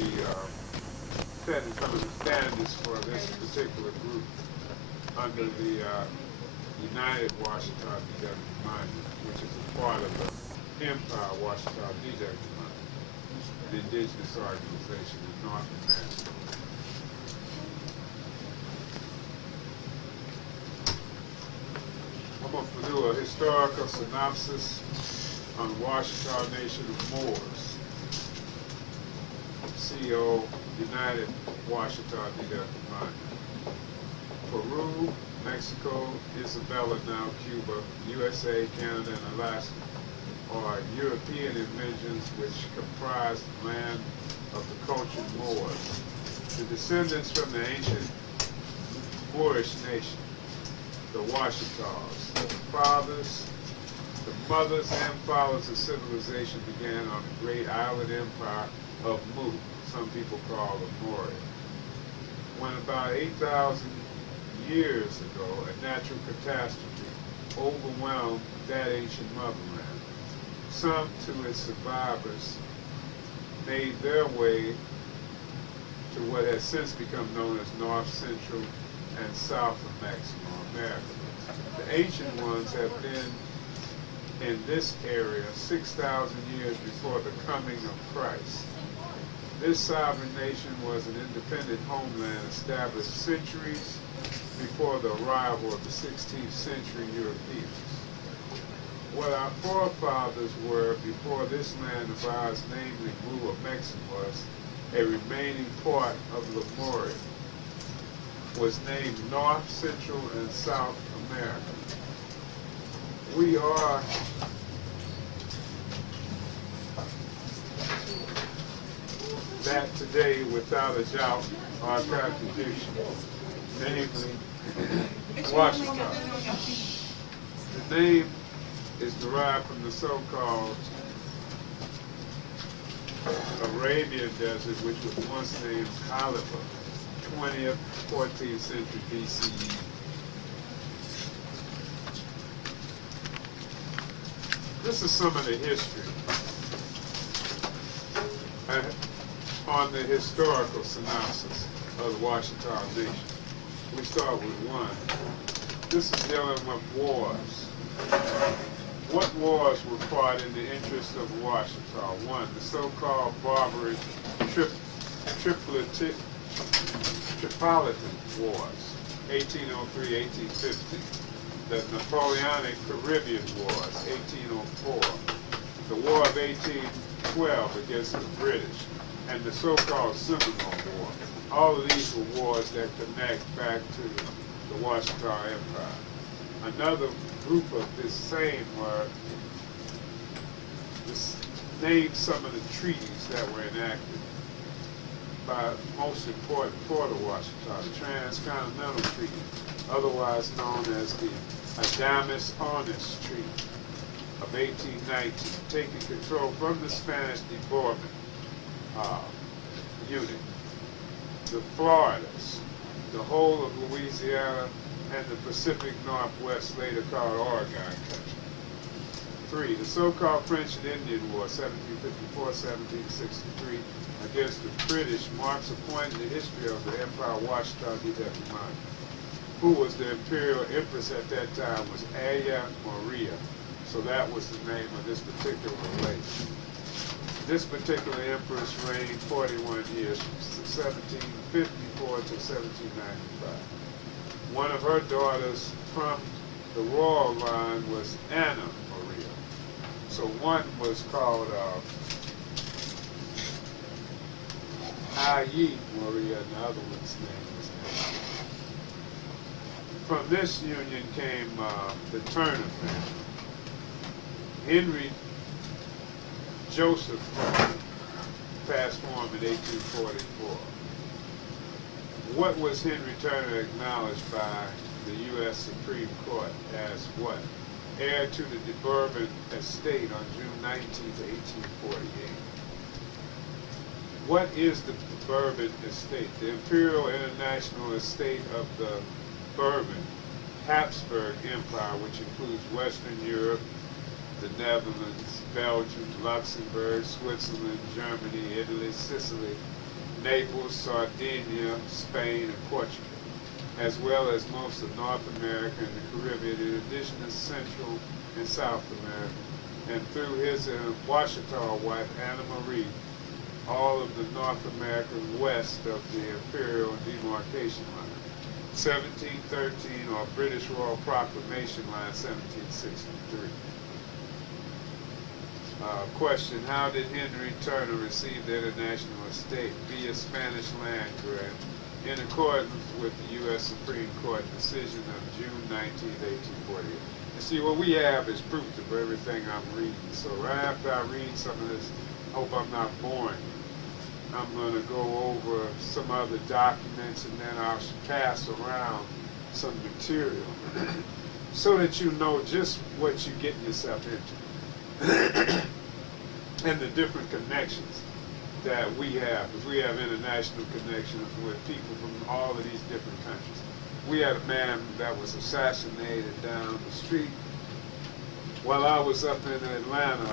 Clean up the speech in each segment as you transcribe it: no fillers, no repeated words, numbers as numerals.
be setting some of the standards for this particular group under the United Washitaw Monument, which is a part of the Empire Washitaw Monument, an indigenous organization in North America. I'm going to do a historical synopsis on Washitaw Nation of Moors. CO, United Washitaw Monument. Peru, Mexico, Isabela, now Cuba, USA, Canada, and Alaska are European inventions which comprise the land of the cultured Moors, the descendants from the ancient Moorish nation, the Washitaws. The mothers and fathers of civilization began on the great island empire of Mu, some people call it Moria. When about 8,000 years ago, a natural catastrophe overwhelmed that ancient motherland, some to its survivors made their way to what has since become known as North, Central, and South of Mexico, America. The ancient ones have been in this area 6,000 years before the coming of Christ. This sovereign nation was an independent homeland established centuries before the arrival of the 16th century Europeans. What our forefathers were before this land of ours, namely Mu of Mexico, was a remaining part of Lemuria, was named North, Central, and South America. We are that today without a doubt our contribution, namely Washitaw. The name is derived from the so-called Arabian desert, which was once named Caliber, 20th, 14th century BCE. This is some of the history on the historical synopsis of the Washitaw Nation. We start with one. This is dealing with wars. What wars were fought in the interest of Washitaw? One, the so-called Barbary Tripolitan Wars, 1803-1850. The Napoleonic Caribbean Wars, 1804. The War of 1812 against the British, and the so-called Seminole War. All of these were wars that connect back to the Washitaw Empire. Another group of this same were, name some of the treaties that were enacted by most important for the Washitaw, the Transcontinental Treaty, otherwise known as the Adamas-Onis Treaty of 1819, taking control from the Spanish deboardment unit, the Floridas, the whole of Louisiana, and the Pacific Northwest, later called Oregon country. 3. The so-called French and Indian War, 1754-1763, against the British, marks a point in the history of the Empire Washitaw Monument. Who was the imperial empress at that time was Aya Maria. So that was the name of this particular lady. This particular empress reigned 41 years, from 1754 to 1795. One of her daughters from the royal line was Anna Maria. So one was called Ayi Maria, and the other one's name was Anna. From this union came the Turner family. Henry Joseph passed on in 1844. What was Henry Turner acknowledged by the U.S. Supreme Court as what? Heir to the de Bourbon estate on June 19, 1848. What is the Bourbon estate? The Imperial International Estate of the Bourbon Habsburg Empire, which includes Western Europe, the Netherlands, Belgium, Luxembourg, Switzerland, Germany, Italy, Sicily, Naples, Sardinia, Spain, and Portugal, as well as most of North America and the Caribbean, in addition to Central and South America, and through his Washitaw wife, Anna Marie, all of the North America west of the Imperial Demarcation Line, 1713, or British Royal Proclamation Line, 1763. Question, how did Henry Turner receive the international estate via Spanish land grant in accordance with the U.S. Supreme Court decision of June 19, 1848? You see, what we have is proof of everything I'm reading. So right after I read some of this, I hope I'm not boring. I'm going to go over some other documents, and then I'll pass around some material so that you know just what you're getting yourself into and the different connections that we have, because we have international connections with people from all of these different countries. We had a man that was assassinated down the street while I was up in Atlanta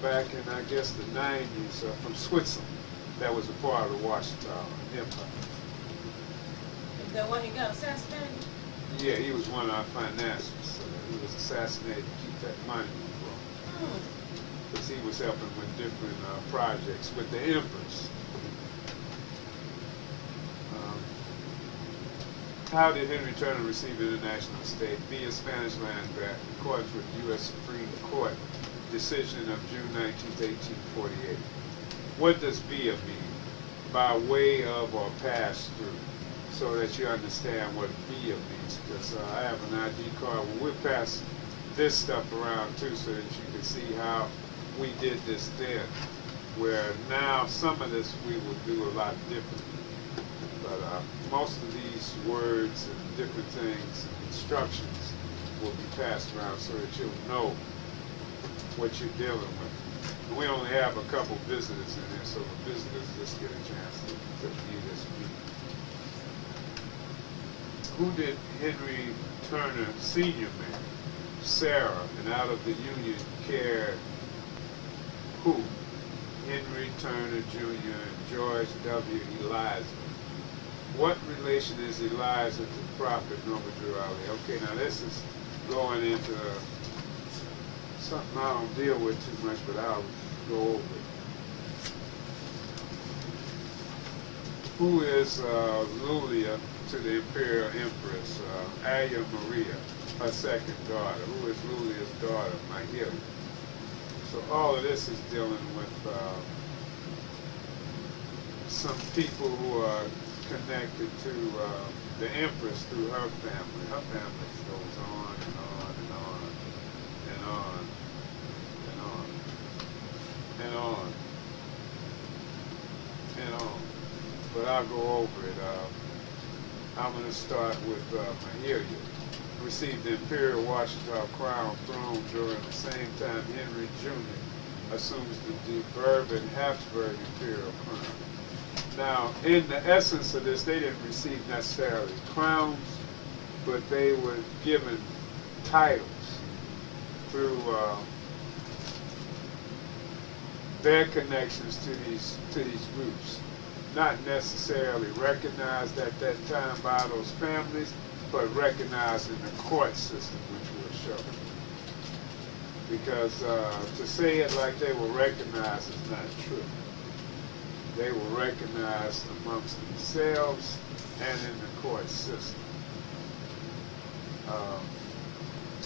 back in, I guess, the 90s, from Switzerland. That was a part of the Washitaw Empire. Is that why he got assassinated? Yeah, he was one of our financiers. He was assassinated to keep that money from. Because he was helping with different projects with the Empress. How did Henry Turner receive international estate via Spanish land grant in accordance with the U.S. Supreme Court decision of June 19, 1848? What does via mean? By way of or pass through, so that you understand what via means. Because I have an ID card. Well, we'll pass this stuff around too, so that you can see how we did this then. Where now some of this we will do a lot differently. But most of these words and different things, instructions, will be passed around so that you'll know what you're dealing with. We only have a couple visitors in here, so the visitors just get a chance to view this meeting. Who did Henry Turner Sr. marry? Sarah, and out of the union cared who? Henry Turner Jr. and George W. Eliza. What relation is Eliza to Prophet Noble Drew Ali? Okay, now this is going into something I don't deal with too much, but I'll go over it. Who is Lulia to the Imperial Empress, Aya Maria, her second daughter? Who is Lulia's daughter, Mahilia? So all of this is dealing with some people who are connected to the Empress through her family. Her family goes on and on and on and on and on and on and on. But I'll go over it. I'm going to start with Mahilia. Received the Imperial Washitaw Crown throne during the same time Henry Jr. assumes the Bourbon Habsburg Imperial Crown. Now, in the essence of this, they didn't receive necessarily crowns, but they were given titles through their connections to these groups. Not necessarily recognized at that time by those families, but recognized in the court system, which will show. Because to say it like they were recognized is not true. They were recognized amongst themselves and in the court system.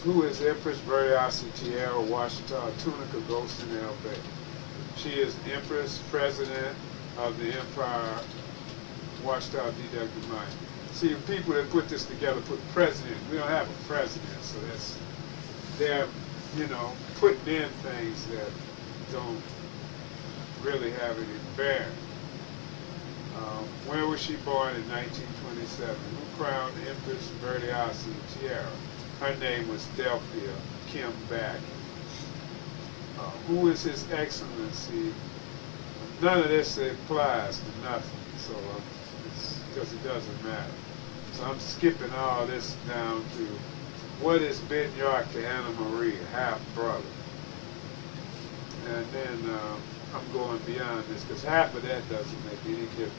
Who is Empress Veriasi Tierra Washitaw Tunica Golston El Bay? She is Empress President of the Empire Washitaw D.W. See, the people that put this together put president. We don't have a president, so they're, putting in things that don't really have any bearing. Where was she born in 1927? Who crowned Empress Veriasi Tierra? Her name was Delphia Kim Back. Who is His Excellency? None of this applies to nothing, so because it doesn't matter. So I'm skipping all this down to what is Ben York to Anna Marie, half brother. And then I'm going beyond this because half of that doesn't make any difference,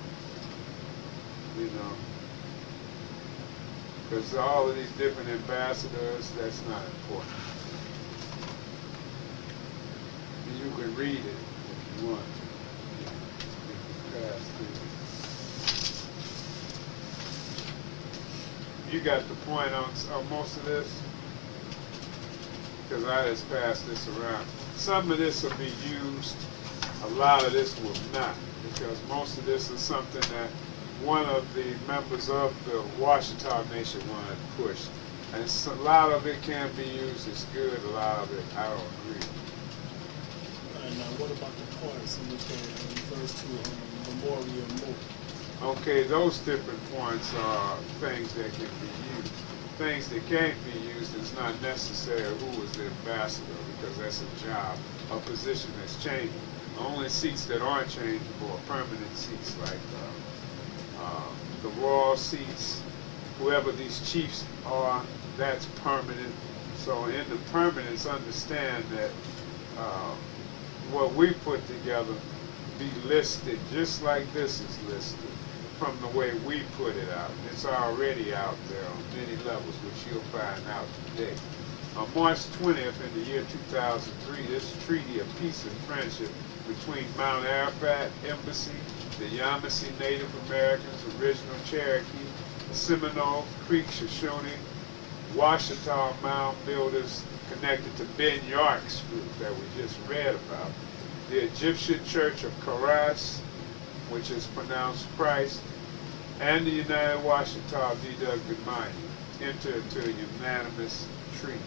you know. Because all of these different ambassadors, that's not important. You can read it if you want to. Pass through. You got the point on most of this? Because I just passed this around. Some of this will be used, a lot of this will not, because most of this is something that one of the members of the Washitaw Nation wanted to push. And a lot of it can be used as good, a lot of it I don't agree. Now what about the points in which it refers to memorial move? Okay, those different points are things that can be used. Things that can't be used is not necessary who is the ambassador, because that's a job, a position that's changing. Only seats that aren't changeable are permanent seats, like the royal seats, whoever these chiefs are, that's permanent. So in the permanence, understand that what we put together be listed just like this is listed from the way we put it out. It's already out there on many levels, which you'll find out today. On March 20th in the year 2003, this treaty of peace and friendship between Mount Arafat Embassy, the Yamasee Native Americans, original Cherokee, the Seminole, Creek, Shoshone, Washitaw Mound Builders connected to Ben Yark's group that we just read about, the Egyptian Church of Karas, which is pronounced Christ, and the United Washitaw D.W. entered into a unanimous treaty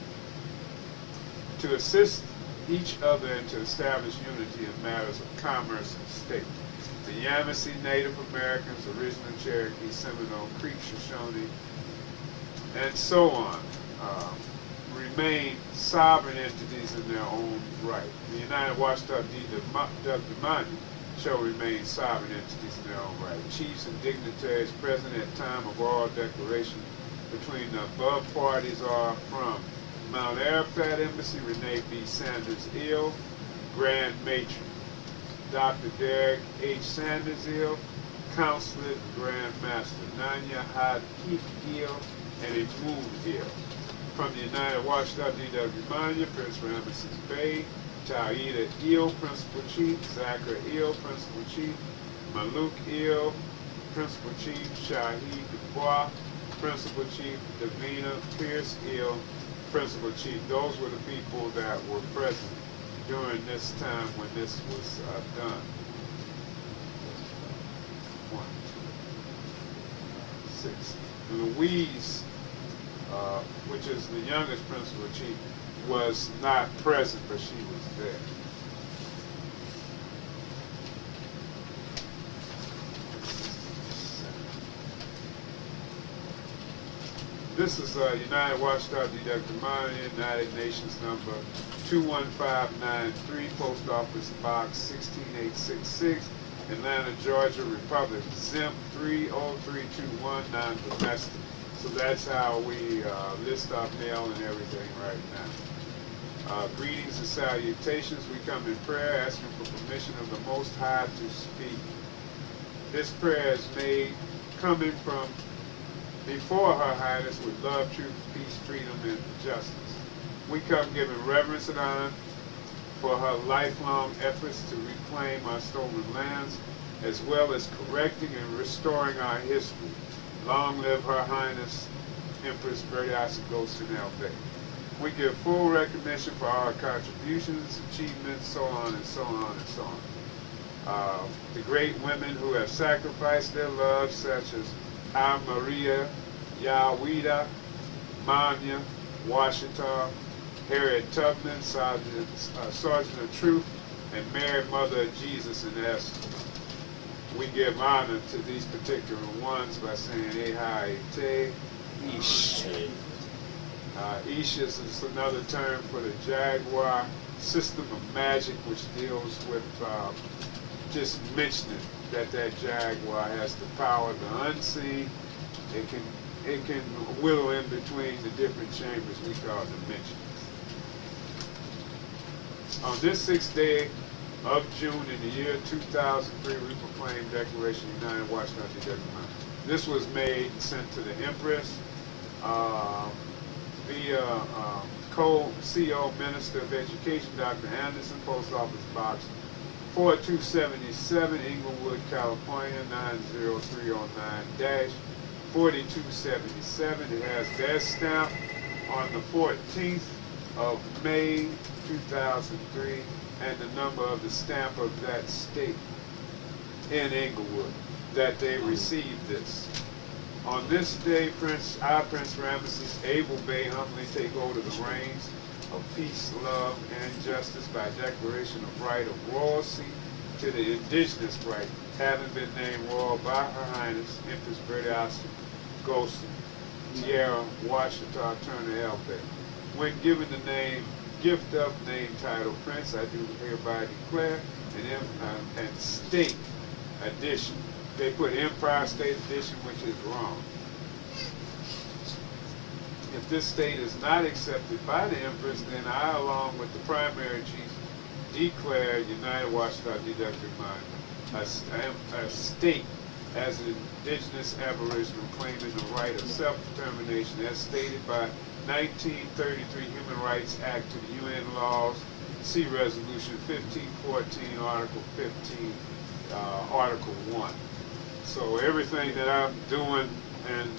to assist each other and to establish unity in matters of commerce and state. The Yamasee Native Americans, original Cherokee, Seminole, Creek, Shoshone, and so on, remain sovereign entities in their own right. The United Washitaw D.W. shall remain sovereign entities in their own right. Chiefs and dignitaries present at time of oral declaration between the above parties are from Mount Arafat Embassy, Renee B. Sanders Ill, Grand Matron. Dr. Derek H. Sanders Ill, Counselor Grand Master Nanya Hadkeep Ill, and Imud Ill. From the United Washitaw D.W. Manya, Prince Ramesses Bay, Taida Ill, Principal Chief, Zachary Ill, Principal Chief, Maluk Ill, Principal Chief, Shahid Dubois, Principal Chief, Davina Pierce Ill, Principal Chief. Those were the people that were present during this time when this was done. 1, 2, 6. Louise, which is the youngest Principal Chief, was not present, but she was there. This is United Washitaw D.W. United Nations number 21593, Post Office Box 16866, Atlanta, Georgia, Republic, ZIMP 30321, non-domestic. So that's how we list our mail and everything right now. Greetings and salutations. We come in prayer, asking for permission of the Most High to speak. This prayer is made coming from before Her Highness with love, truth, peace, freedom, and justice. We come giving reverence and honor for her lifelong efforts to reclaim our stolen lands, as well as correcting and restoring our history. Long live Her Highness Empress Bertiasa Ghosten Bay. We give full recognition for our contributions, achievements, so on and so on and so on. The great women who have sacrificed their lives, such as Maria, Yawida, Manya, Washitaw, Harriet Tubman, Sergeant of Truth, and Mary Mother of Jesus and Esther. We give honor to these particular ones by saying Ehai Te Ish. Ish is another term for the Jaguar system of magic, which deals with just mentioning that Jaguar has the power of the unseen. It can whittle in between the different chambers we call dimensions. On this 6th day of June in the year 2003, we proclaimed Declaration of United Washitaw D.W. This was made and sent to the Empress via co-CO Minister of Education, Dr. Anderson, Post Office Box 4277, Inglewood, California, 90309-4277. It has their stamp on the 14th of May 2003 and the number of the stamp of that state in Inglewood that they received this. On this day, our Prince Ramesses Abel Bey humbly take over the reins of peace, love, and justice by declaration of right of royalty to the indigenous right, having been named royal by Her Highness Empress Bertias Golson, Tierra Washitaw Turner Elbe. When given the name, gift of name title Prince, I do hereby declare and state addition. They put Empire State Edition, which is wrong. If this state is not accepted by the Empress, then I, along with the primary chiefs, declare United Washitaw D.W. a state as an indigenous aboriginal claiming the right of self-determination as stated by 1933 Human Rights Act to the UN laws. See Resolution 1514, Article 15, Article 1. So everything that I'm doing and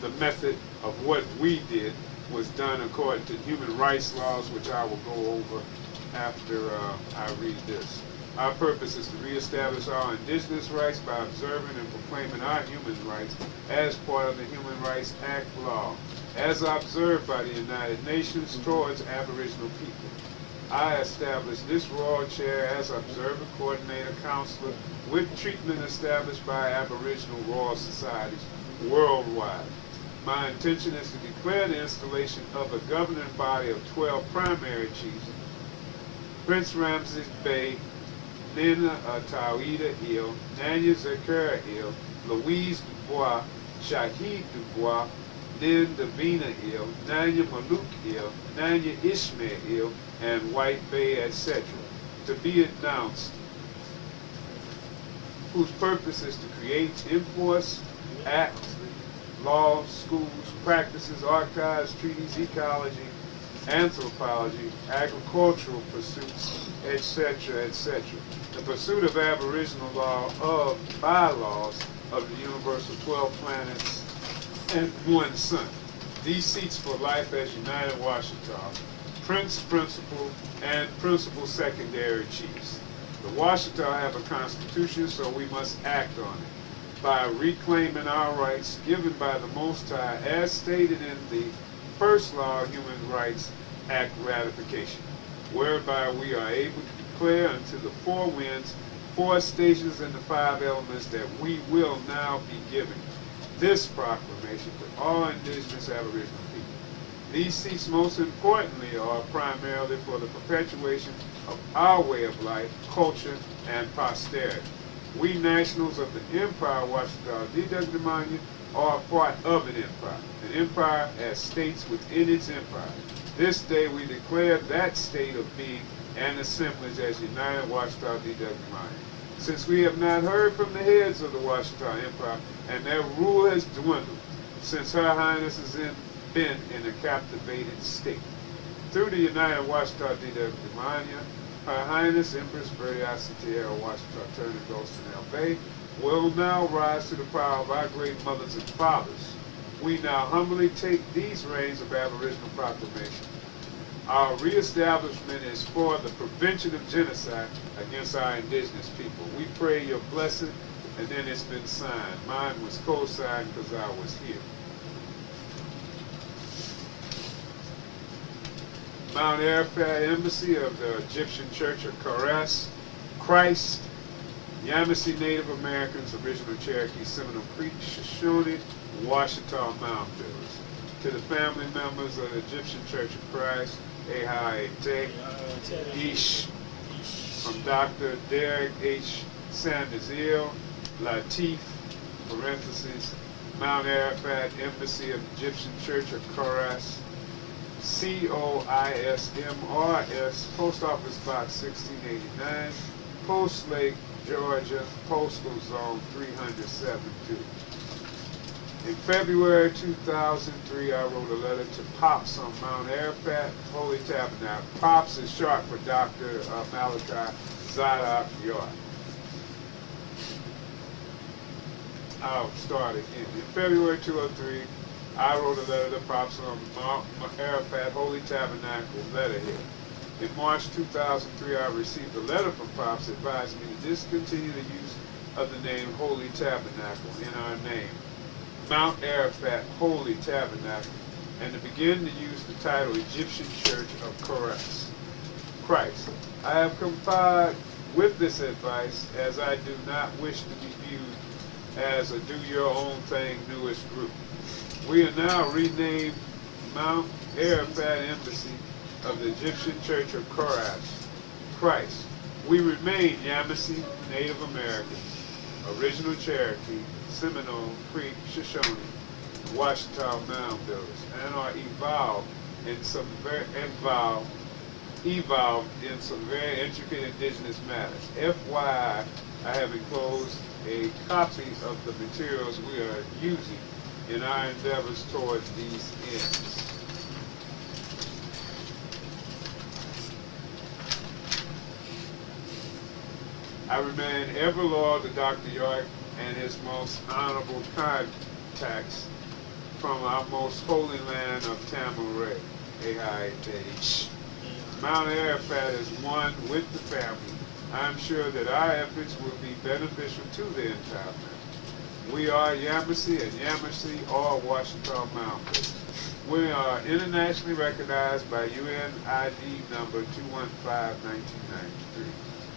the method of what we did was done according to human rights laws, which I will go over after I read this. Our purpose is to reestablish our indigenous rights by observing and proclaiming our human rights as part of the Human Rights Act law, as observed by the United Nations towards Aboriginal people. I established this royal chair as observer, coordinator, counselor, with treatment established by Aboriginal Royal Societies worldwide. My intention is to declare the installation of a governing body of 12 primary chiefs, Prince Ramesses Bey, Nina Tawida Il, Nanya Zakura Il, Louise Dubois, Shahid Dubois, Nin Davina Il, Nanya Maluk Il, Nanya Ishmael Il, and White Bay, etc., to be announced, whose purpose is to create, enforce, act, laws, schools, practices, archives, treaties, ecology, anthropology, agricultural pursuits, etc., etc. The pursuit of Aboriginal law of bylaws of the universal 12 planets and one sun. These seats for life as United Washitaw, Prince Principal, and Principal Secondary Chiefs. The Washitaw have a constitution, so we must act on it by reclaiming our rights given by the Most High as stated in the First Law of Human Rights Act ratification, whereby we are able to declare unto the four winds, four stations, and the five elements that we will now be giving this proclamation to all indigenous Aboriginal people. These seats, most importantly, are primarily for the perpetuation of our way of life, culture, and posterity. We nationals of the Empire Washitaw D.W. are part of an empire as states within its empire. This day we declare that state of being and assemblage as United Washitaw D.W. Since we have not heard from the heads of the Washitaw Empire, and their rule has dwindled, since Her Highness has been in a captivated state. Through the United Washitaw D.W. Her Highness Empress Bertias Tierra Washitaw Turner Golson Bay will now rise to the power of our great mothers and fathers. We now humbly take these reins of Aboriginal proclamation. Our reestablishment is for the prevention of genocide against our indigenous people. We pray your blessing, and then it's been signed. Mine was co-signed because I was here. Mount Arafat Embassy of the Egyptian Church of Christ, Yamasee Native Americans, Original Cherokee, Seminole Creek, Shoshone, Washitaw Mounders. To the family members of the Egyptian Church of Christ, Ehaete, Ish, from Dr. Derek H. Sanders-Eel, Latif, parentheses, Mount Arafat Embassy of Egyptian Church of Christ, COISMRS, Post Office Box 1689, Post Lake, Georgia, Postal Zone 372. In February 2003, I wrote a letter to Pops on Mount Arafat, Holy Tabernacle. Pops is short for Dr. Malachi Zadok York. I'll start again. In February 2003, I wrote a letter to Pops on Mount Arafat, Holy Tabernacle, letterhead. In March 2003, I received a letter from Pops advising me to discontinue the use of the name Holy Tabernacle in our name, Mount Arafat Holy Tabernacle, and to begin to use the title Egyptian Church of Christ. I have complied with this advice, as I do not wish to be viewed as a do-your-own-thing newest group. We are now renamed Mount Arafat Embassy of the Egyptian Church of Christ. We remain Yamasee, Native American, Original Cherokee, Seminole, Creek, Shoshone, Washitaw Mound Builders, and are evolved in some very intricate indigenous matters. FYI, I have enclosed a copy of the materials we are using in our endeavors towards these ends. I remain ever loyal to Dr. York and his most honorable contacts from our most holy land of Tamaray, AITH. Mount Arafat is one with the family. I am sure that our efforts will be beneficial to the entire family. We are Yamasee, and Yamasee are Washitaw Mountains. We are internationally recognized by UN ID number 215-1993.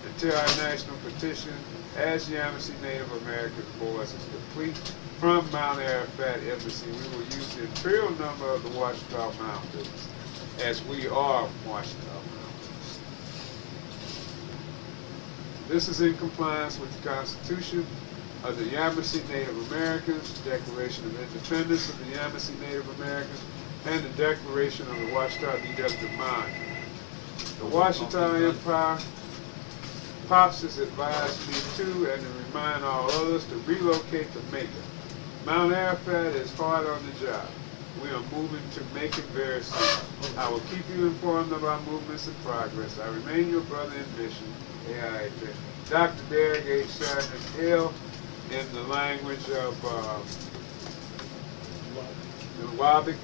Until our national petition as Yamasee Native American Boys is complete, from Mount Arafat Embassy, we will use the imperial number of the Washitaw Mountains, as we are Washitaw Mountains. This is in compliance with the Constitution of the Yamasee Native Americans, the Declaration of Independence of the Yamasee Native Americans, and the Declaration of the Washitaw D.W. Monument. The Washitaw Empire, Pops has advised me to, and to remind all others, to relocate to Macon. Mount Arafat is hard on the job. We are moving to Macon very soon. I will keep you informed of our movements and progress. I remain your brother in mission, AIT. Dr. Derek H. Sanders Hill, in the language of the Wabic,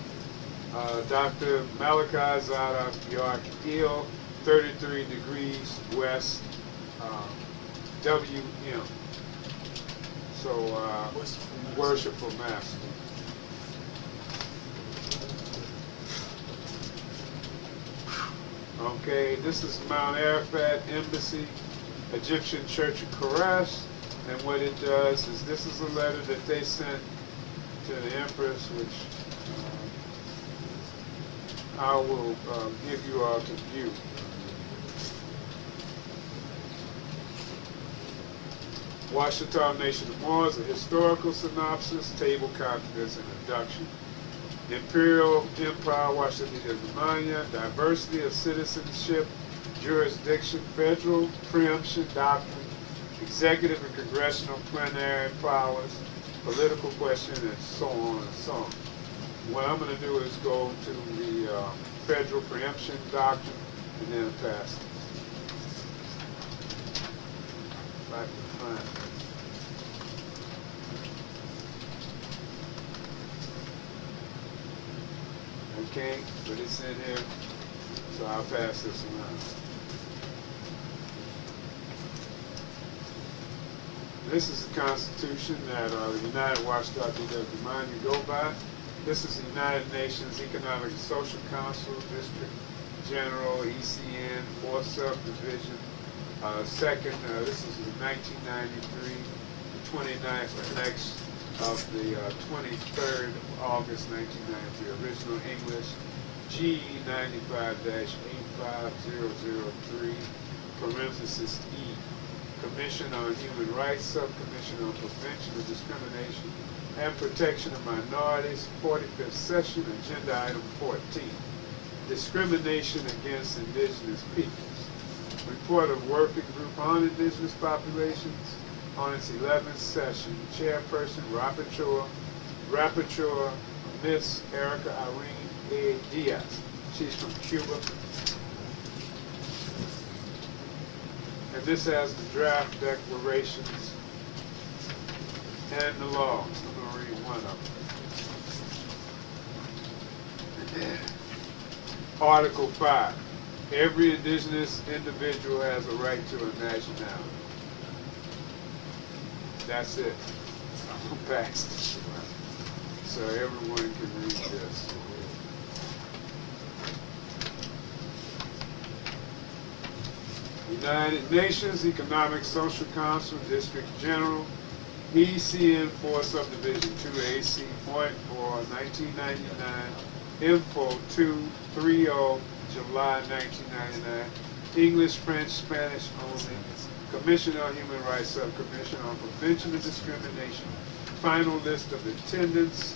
Dr. Malachi Zadok York Hill, 33 degrees west, WM. So, worshipful master. Okay, this is Mount Arafat Embassy, Egyptian Church of Christ, and what it does is, this is a letter that they sent to the Empress, which I will give you all to view. Washitaw Nation of Moors, a historical synopsis, table, contents, and introduction. Imperial Empire, Washington, Mania, diversity of citizenship, jurisdiction, federal preemption doctrine, executive and congressional plenary powers, political question, and so on and so on. What I'm going to do is go to the federal preemption doctrine and then pass it. Back to the plan. Okay, but it's in here, so I'll pass this around. This is the Constitution that the United Washitaw D.W. Monument go by. This is the United Nations Economic and Social Council, District General, ECN, 4th Subdivision. This is the 1993, the 29th next of the 23rd of August 1993, original English, GE 95-85003, parenthesis E, Commission on Human Rights, Subcommission on Prevention of Discrimination and Protection of Minorities, 45th Session, Agenda Item 14. discrimination against indigenous peoples. Report of Working Group on Indigenous Populations on its 11th session. Chairperson, Rapporteur, Miss Erica Irene A. Diaz. She's from Cuba. And this has the draft declarations and the laws. I'm going to read one of them. Article 5. Every indigenous individual has a right to a nationality. That's it. I'm past it. So everyone can read this. United Nations Economic Social Council, District General, ECN 4 Subdivision 2 AC Point 4, 1999, Info 230, July 1999, English, French, Spanish only, Commission on Human Rights Subcommission on Prevention of Discrimination, final list of attendance,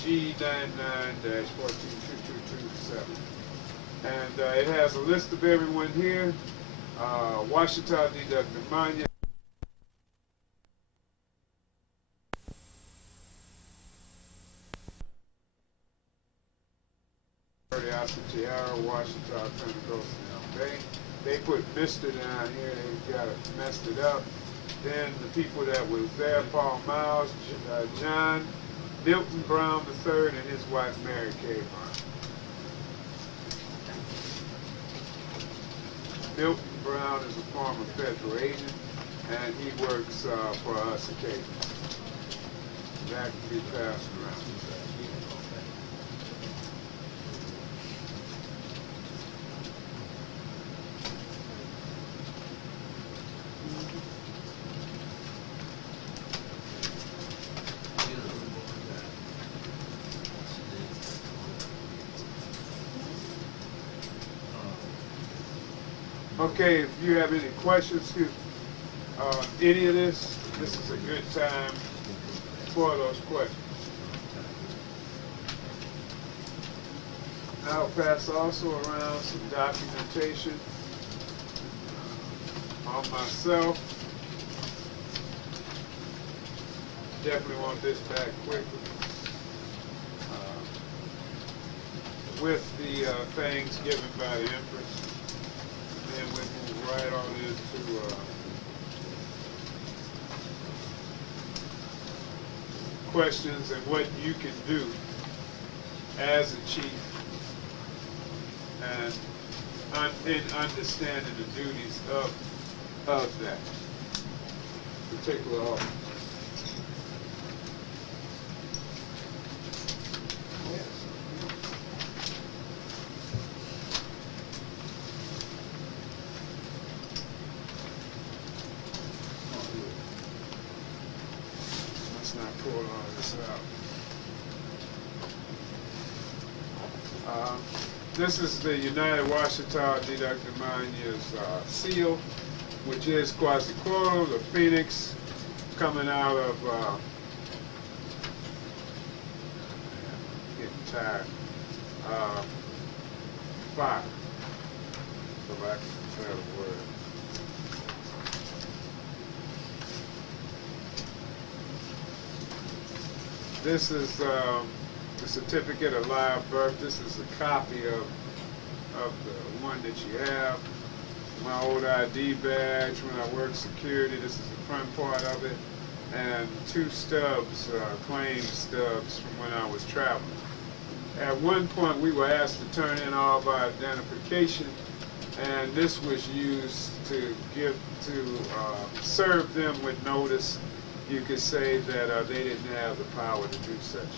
G99-142227. And it has a list of everyone here. Washitaw deducted Manya. Washitaw, Pentecostal Bay. They put Mr. down here, they got it messed it up. Then the people that was there, Paul Miles, John, Milton Brown III, and his wife Mary Kay Brown. Milton Brown is a former federal agent, and he works for us occasionally. That can be passed around. Okay, if you have any questions any of this is a good time for those questions. I'll pass also around some documentation on myself. Definitely want this back quickly. With the things given by the Empress. And we move right on into questions and what you can do as a chief and in understanding the duties of that particular office. Pull all this out. This is the United Washitaw Deducted Manya's seal, which is Quasiquoro, the phoenix coming out of, getting tired, fire. So I can declare the word. This is the certificate of live birth. This is a copy of the one that you have. My old ID badge when I worked security. This is the front part of it. And 2 stubs, claim stubs from when I was traveling. At one point we were asked to turn in all of our identification, and this was used to serve them with notice. You could say that they didn't have the power to do such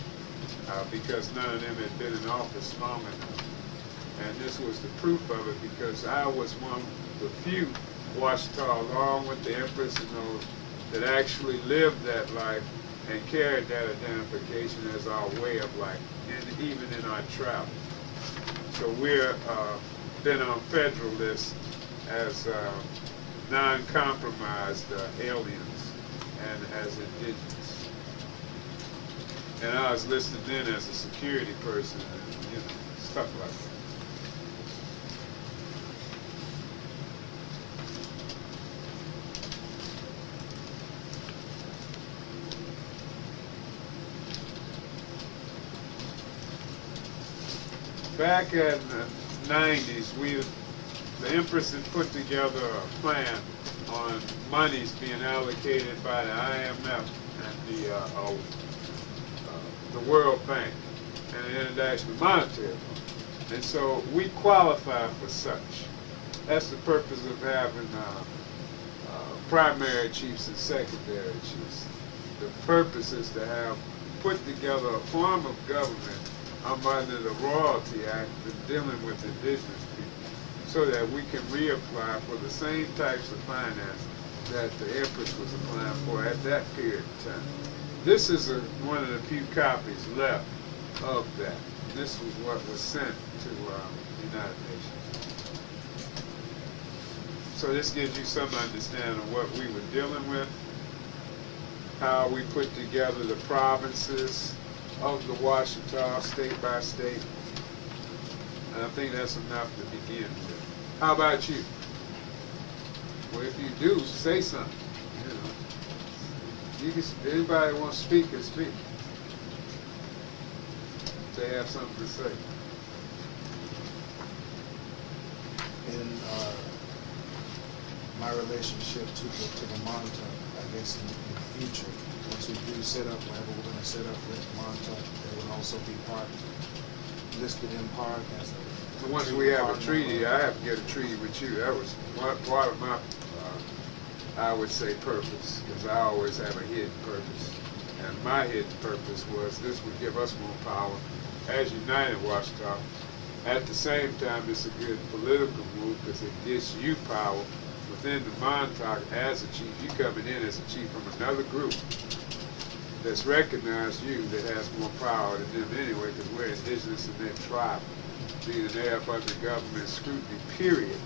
because none of them had been in office long enough. And this was the proof of it because I was one of the few Washitaw, along with the Empress and those that actually lived that life and carried that identification as our way of life, and even in our travel. So we're been on federal lists as non-compromised aliens and as indigenous. And I was listed then as a security person and stuff like that. back in the 90s, the Empress had put together a plan on monies being allocated by the IMF and the World Bank and the International Monetary Fund. And so we qualify for such. That's the purpose of having primary chiefs and secondary chiefs. The purpose is to have put together a form of government under the Royalty Act dealing with indigenous people so that we can reapply for the same types of finance that the Empress was applying for at that period of time. This is one of the few copies left of that. This was what was sent to the United Nations. So this gives you some understanding of what we were dealing with, how we put together the provinces of the Washitaw state by state. And I think that's enough to begin with. How about you? Well, if you do, say something. You know, you can, anybody wants to speak can speak. They have something to say. In my relationship to the monitor, I guess in the future, once we do set up whatever we're going to set up with monitor, there will also be part listed in part as a. So once we have a treaty, I have to get a treaty with you. That was part of my, I would say, purpose, because I always have a hidden purpose. And my hidden purpose was this would give us more power as United Washitaw. At the same time, it's a good political move because it gives you power within the Montauk as a chief. You coming in as a chief from another group that's recognized you, that has more power than them anyway, because we're indigenous and they're tribal. Meaning they're up under government scrutiny, period.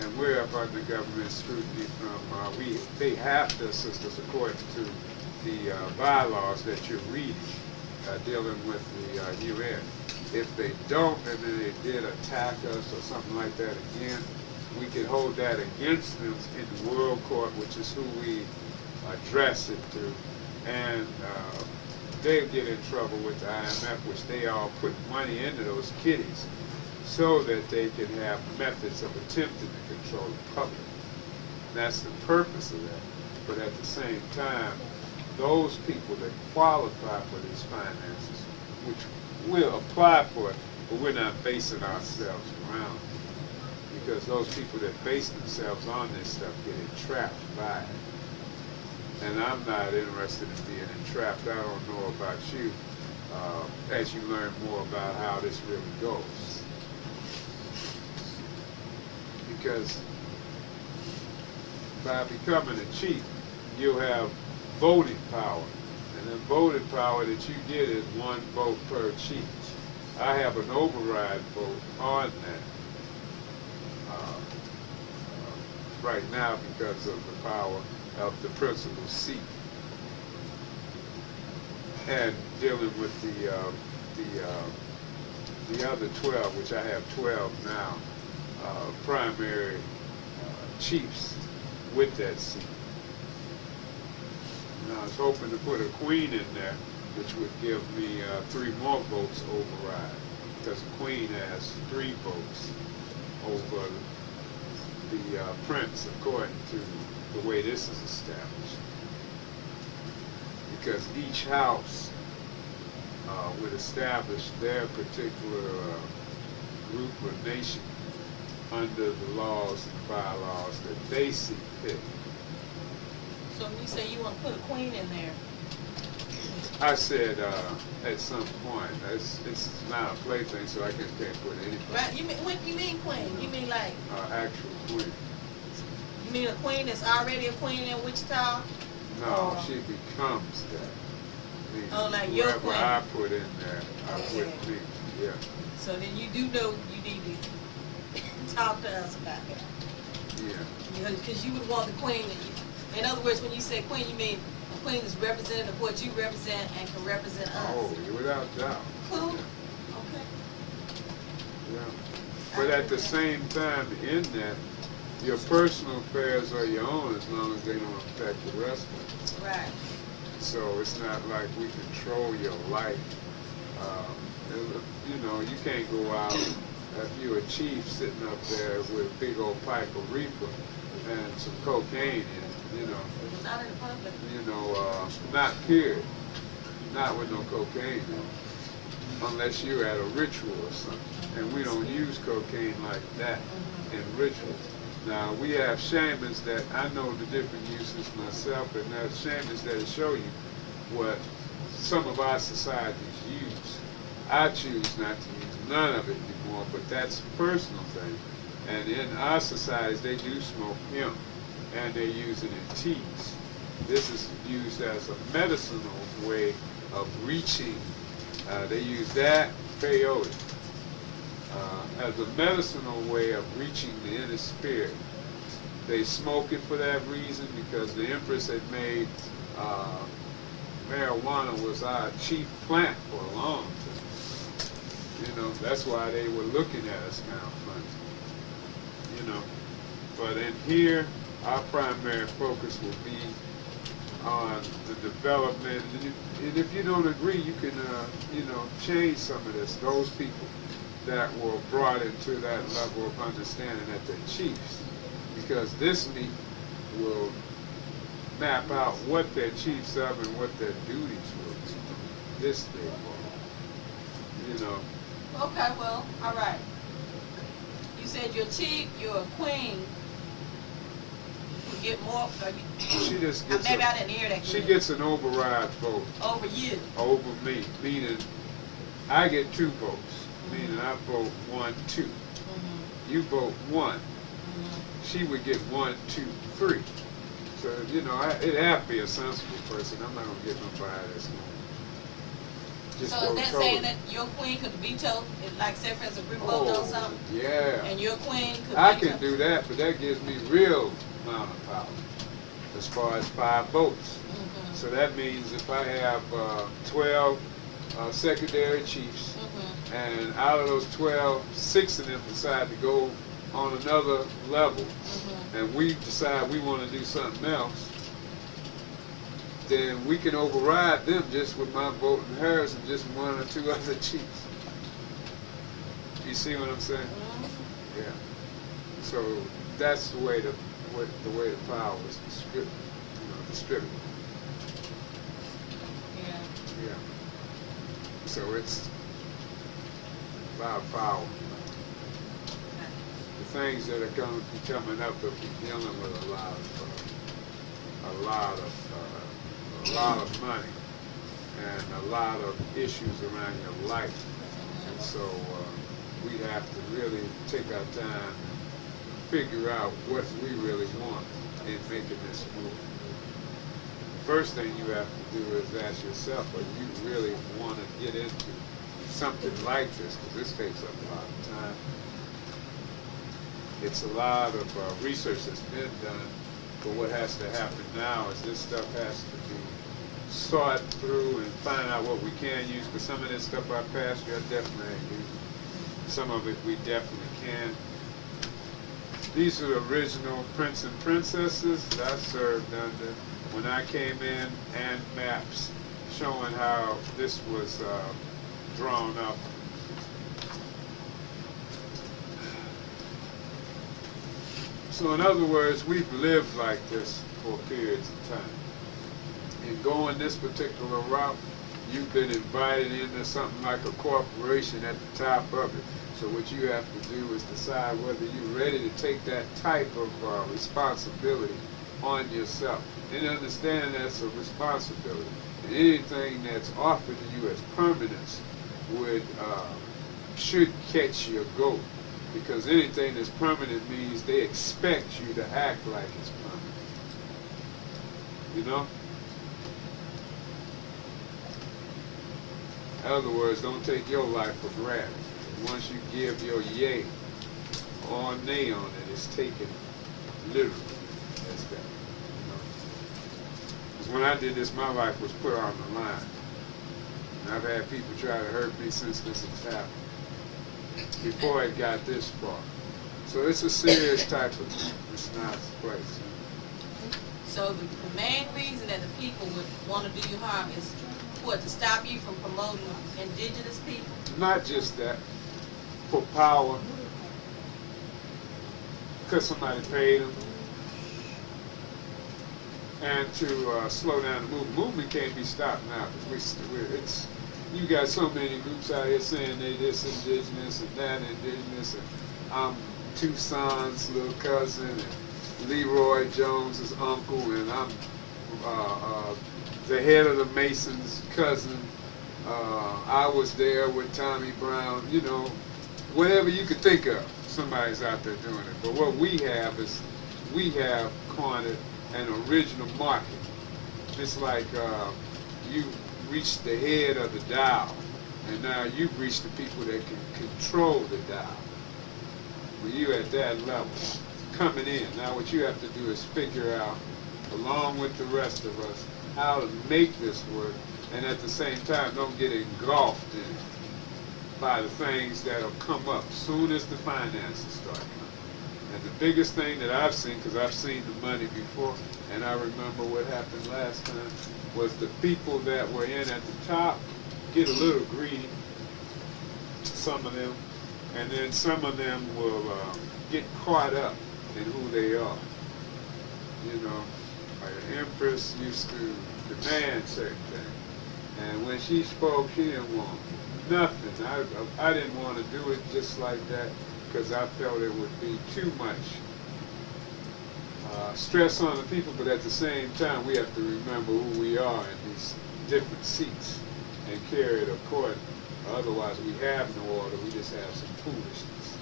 And we're up under government scrutiny from, they have to assist us according to the bylaws that you're reading, dealing with the UN. If they don't, and then they did attack us or something like that again, we can hold that against them in the World Court, which is who we address it to. And they'll get in trouble with the IMF, which they all put money into those kitties so that they can have methods of attempting to control the public. That's the purpose of that. But at the same time, those people that qualify for these finances, which we'll apply for it, but we're not basing ourselves around it. Because those people that base themselves on this stuff get entrapped by it. And I'm not interested in being entrapped. I don't know about you as you learn more about how this really goes. Because by becoming a chief, you'll have voting power. And the voting power that you get is 1 vote per chief. I have an override vote on that right now because of the power of the principal seat. And dealing with the other 12, which I have 12 now, primary chiefs with that seat. And I was hoping to put a queen in there, which would give me 3 more votes override, because the queen has 3 votes over the prince, according to the way this is established. Because each house would establish their particular group or nation under the laws and bylaws that they see fit. So when you say you want to put a queen in there, I said at some point, it's not a plaything, so I can't put anything. right? You mean, what you mean queen? You mean like, Actual queen. you mean a queen that's already a queen in Wichita? No, she becomes that. I mean, Oh, like your whoever queen. I put in there, I put me. Yeah. So then you do know you need to talk to us about that. Yeah. Because you would want the queen that you, in other words, when you say queen, you mean a queen is representative of what you represent and can represent us. Oh, without doubt. Cool. Yeah. Okay. Yeah. But at the same time, in that, your personal affairs are your own as long as they don't affect the rest of it. Right. So it's not like we control your life You know, you can't go out if you're a chief sitting up there with a big old pipe of reefer and some cocaine in it, you know. Not in the public. You know, not period. Not with no cocaine in it. Unless you're at a ritual or something. And we don't use cocaine like that in rituals. Now, we have shamans that, I know the different uses myself, and there's shamans that'll show you what some of our societies use. I choose not to use none of it anymore, but that's a personal thing. And in our societies, they do smoke hemp, and they use it in teas. This is used as a medicinal way of reaching. They use that, peyote, as a medicinal way of reaching the inner spirit. They smoke it for that reason because the Empress had made marijuana was our chief plant for a long time. You know, that's why they were looking at us kind of funny. You know, but in here, our primary focus will be on the development. And if you don't agree, you can, you know, change some of this. Those people that were brought into that level of understanding that they're chiefs. Because this meeting will map out what they're chiefs of and what their duties will be. This thing, you know. Okay, well, all right. You said you're chief, you're a queen. You get more. She just gets. Maybe I didn't hear that. She gets an override vote. Over you. Over me, meaning I get 2 votes, meaning I vote 1, 2. You vote 1. She would get 1, 2, 3. So, you know, it have to be a sensible person. I'm not going to get nobody that's going to just so go is that totally. saying that your queen could veto, like say for instance, we vote on something? Yeah. And your queen could I veto? can do that, but that gives me real amount of power as far as 5 votes. So that means if I have 12 secondary chiefs, and out of those 12, 6 of them decide to go on another level, and we decide we want to do something else, then we can override them just with my vote and hers and just 1 or 2 other chiefs. You see what I'm saying? Yeah. So that's the way the power is distributed. You know, distributed. Yeah. So it's about power. The things that are going to be coming up will be dealing with a lot of money and a lot of issues around your life. And so we have to really take our time and figure out what we really want in making this move. First thing you have to do is ask yourself, are you really want to get into something like this? Because this takes up a lot of time. It's a lot of research that's been done, but what has to happen now is this stuff has to be sought through and find out what we can use. Because some of this stuff I passed you, I definitely ain't using. Some of it we definitely can. These are the original prince and princesses that I served under when I came in, and maps showing how this was drawn up. So in other words, we've lived like this for periods of time. In going this particular route, you've been invited into something like a corporation at the top of it. So what you have to do is decide whether you're ready to take that type of responsibility on yourself. And understand that's a responsibility. And anything that's offered to you as permanence should catch your goat. Because anything that's permanent means they expect you to act like it's permanent. You know? In other words, don't take your life for granted. Once you give your yay or nay on it, it's taken literally as that. You know? Because when I did this, my life was put on the line. And I've had people try to hurt me since this has happened. Before it got this far. So it's a serious type of nice place. So the main reason that the people would want to do you harm is what, to stop you from promoting indigenous people? Not just that, for power, because somebody paid them, and to slow down the movement. Movement can't be stopped now, because it's, you got so many groups out here saying they this indigenous and that indigenous, and I'm Tucson's little cousin, and Leroy Jones's uncle, and I'm the head of the Masons' cousin. I was there with Tommy Brown, you know, whatever you could think of, somebody's out there doing it. But what we have is, we have cornered an original market. It's like you reached the head of the dial, and now you've reached the people that can control the dial. Well, you at that level, coming in. Now what you have to do is figure out, along with the rest of us, how to make this work, and at the same time don't get engulfed in it by the things that'll come up soon as the finances start coming. And the biggest thing that I've seen, because I've seen the money before, and I remember what happened last time, was the people that were in at the top get a little greedy, some of them, and then some of them will get caught up in who they are. You know, like an empress used to demand certain things, and when she spoke, she didn't want nothing. I didn't want to do it just like that, because I felt it would be too much stress on the people, but at the same time we have to remember who we are in these different seats and carry it accordingly. Otherwise we have no order, we just have some foolishness.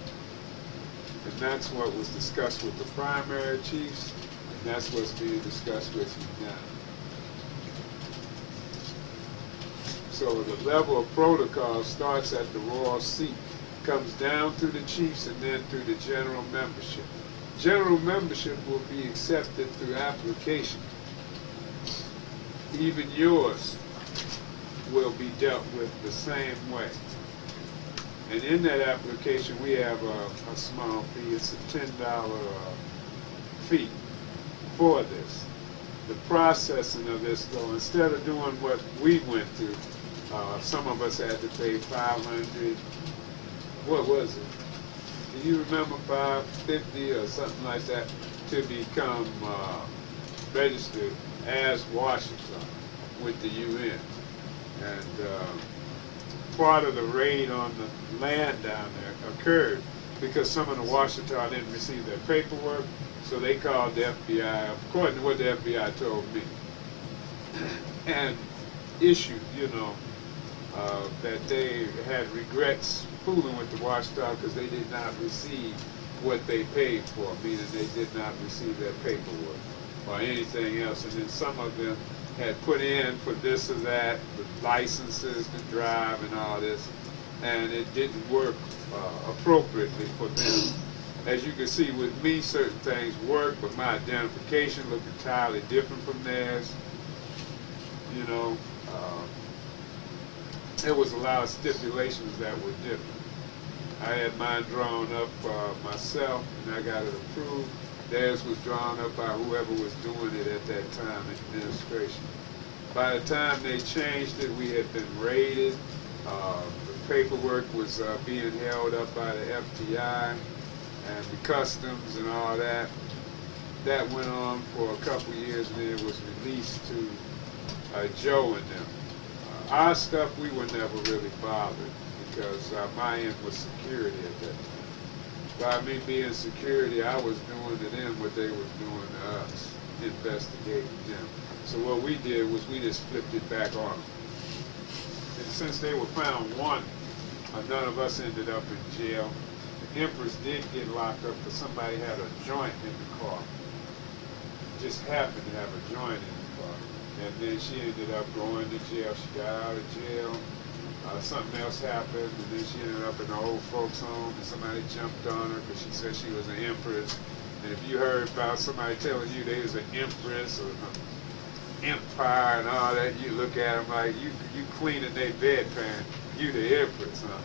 And that's what was discussed with the primary chiefs, and that's what's being discussed with you now. So the level of protocol starts at the royal seat, comes down through the chiefs, and then through the general membership. General membership will be accepted through application. Even yours will be dealt with the same way. And in that application, we have a small fee. It's a $10 fee for this. The processing of this, though, instead of doing what we went through, some of us had to pay $500. What was it? Do you remember $550 or something like that to become registered as Washitaw with the UN? And part of the raid on the land down there occurred because some of the Washitaw didn't receive their paperwork, so they called the FBI, according to what the FBI told me, and issued, you know, that they had regrets fooling with the Washitaw because they did not receive what they paid for, meaning they did not receive their paperwork or anything else. And then some of them had put in for this or that, the licenses to drive and all this, and it didn't work appropriately for them. As you can see with me, certain things work, but my identification looked entirely different from theirs. You know, there was a lot of stipulations that were different. I had mine drawn up myself, and I got it approved. Theirs was drawn up by whoever was doing it at that time in administration. By the time they changed it, we had been raided. The paperwork was being held up by the FTI and the customs and all that. That went on for a couple of years, and then it was released to Joe and them. Our stuff, we were never really bothered because my end was security at that time. By me being security, I was doing to them what they were doing to us, investigating them. So what we did was we just flipped it back on them. And since they were found wanted, none of us ended up in jail. The Empress did get locked up because somebody had a joint in the car. Just happened to have a joint in the car. And then she ended up going to jail. She got out of jail. Something else happened, and then she ended up in the old folks' home, and somebody jumped on her because she said she was an empress. And if you heard about somebody telling you they was an empress or an empire and all that, you look at them like you cleaning their bedpan. You the empress, huh?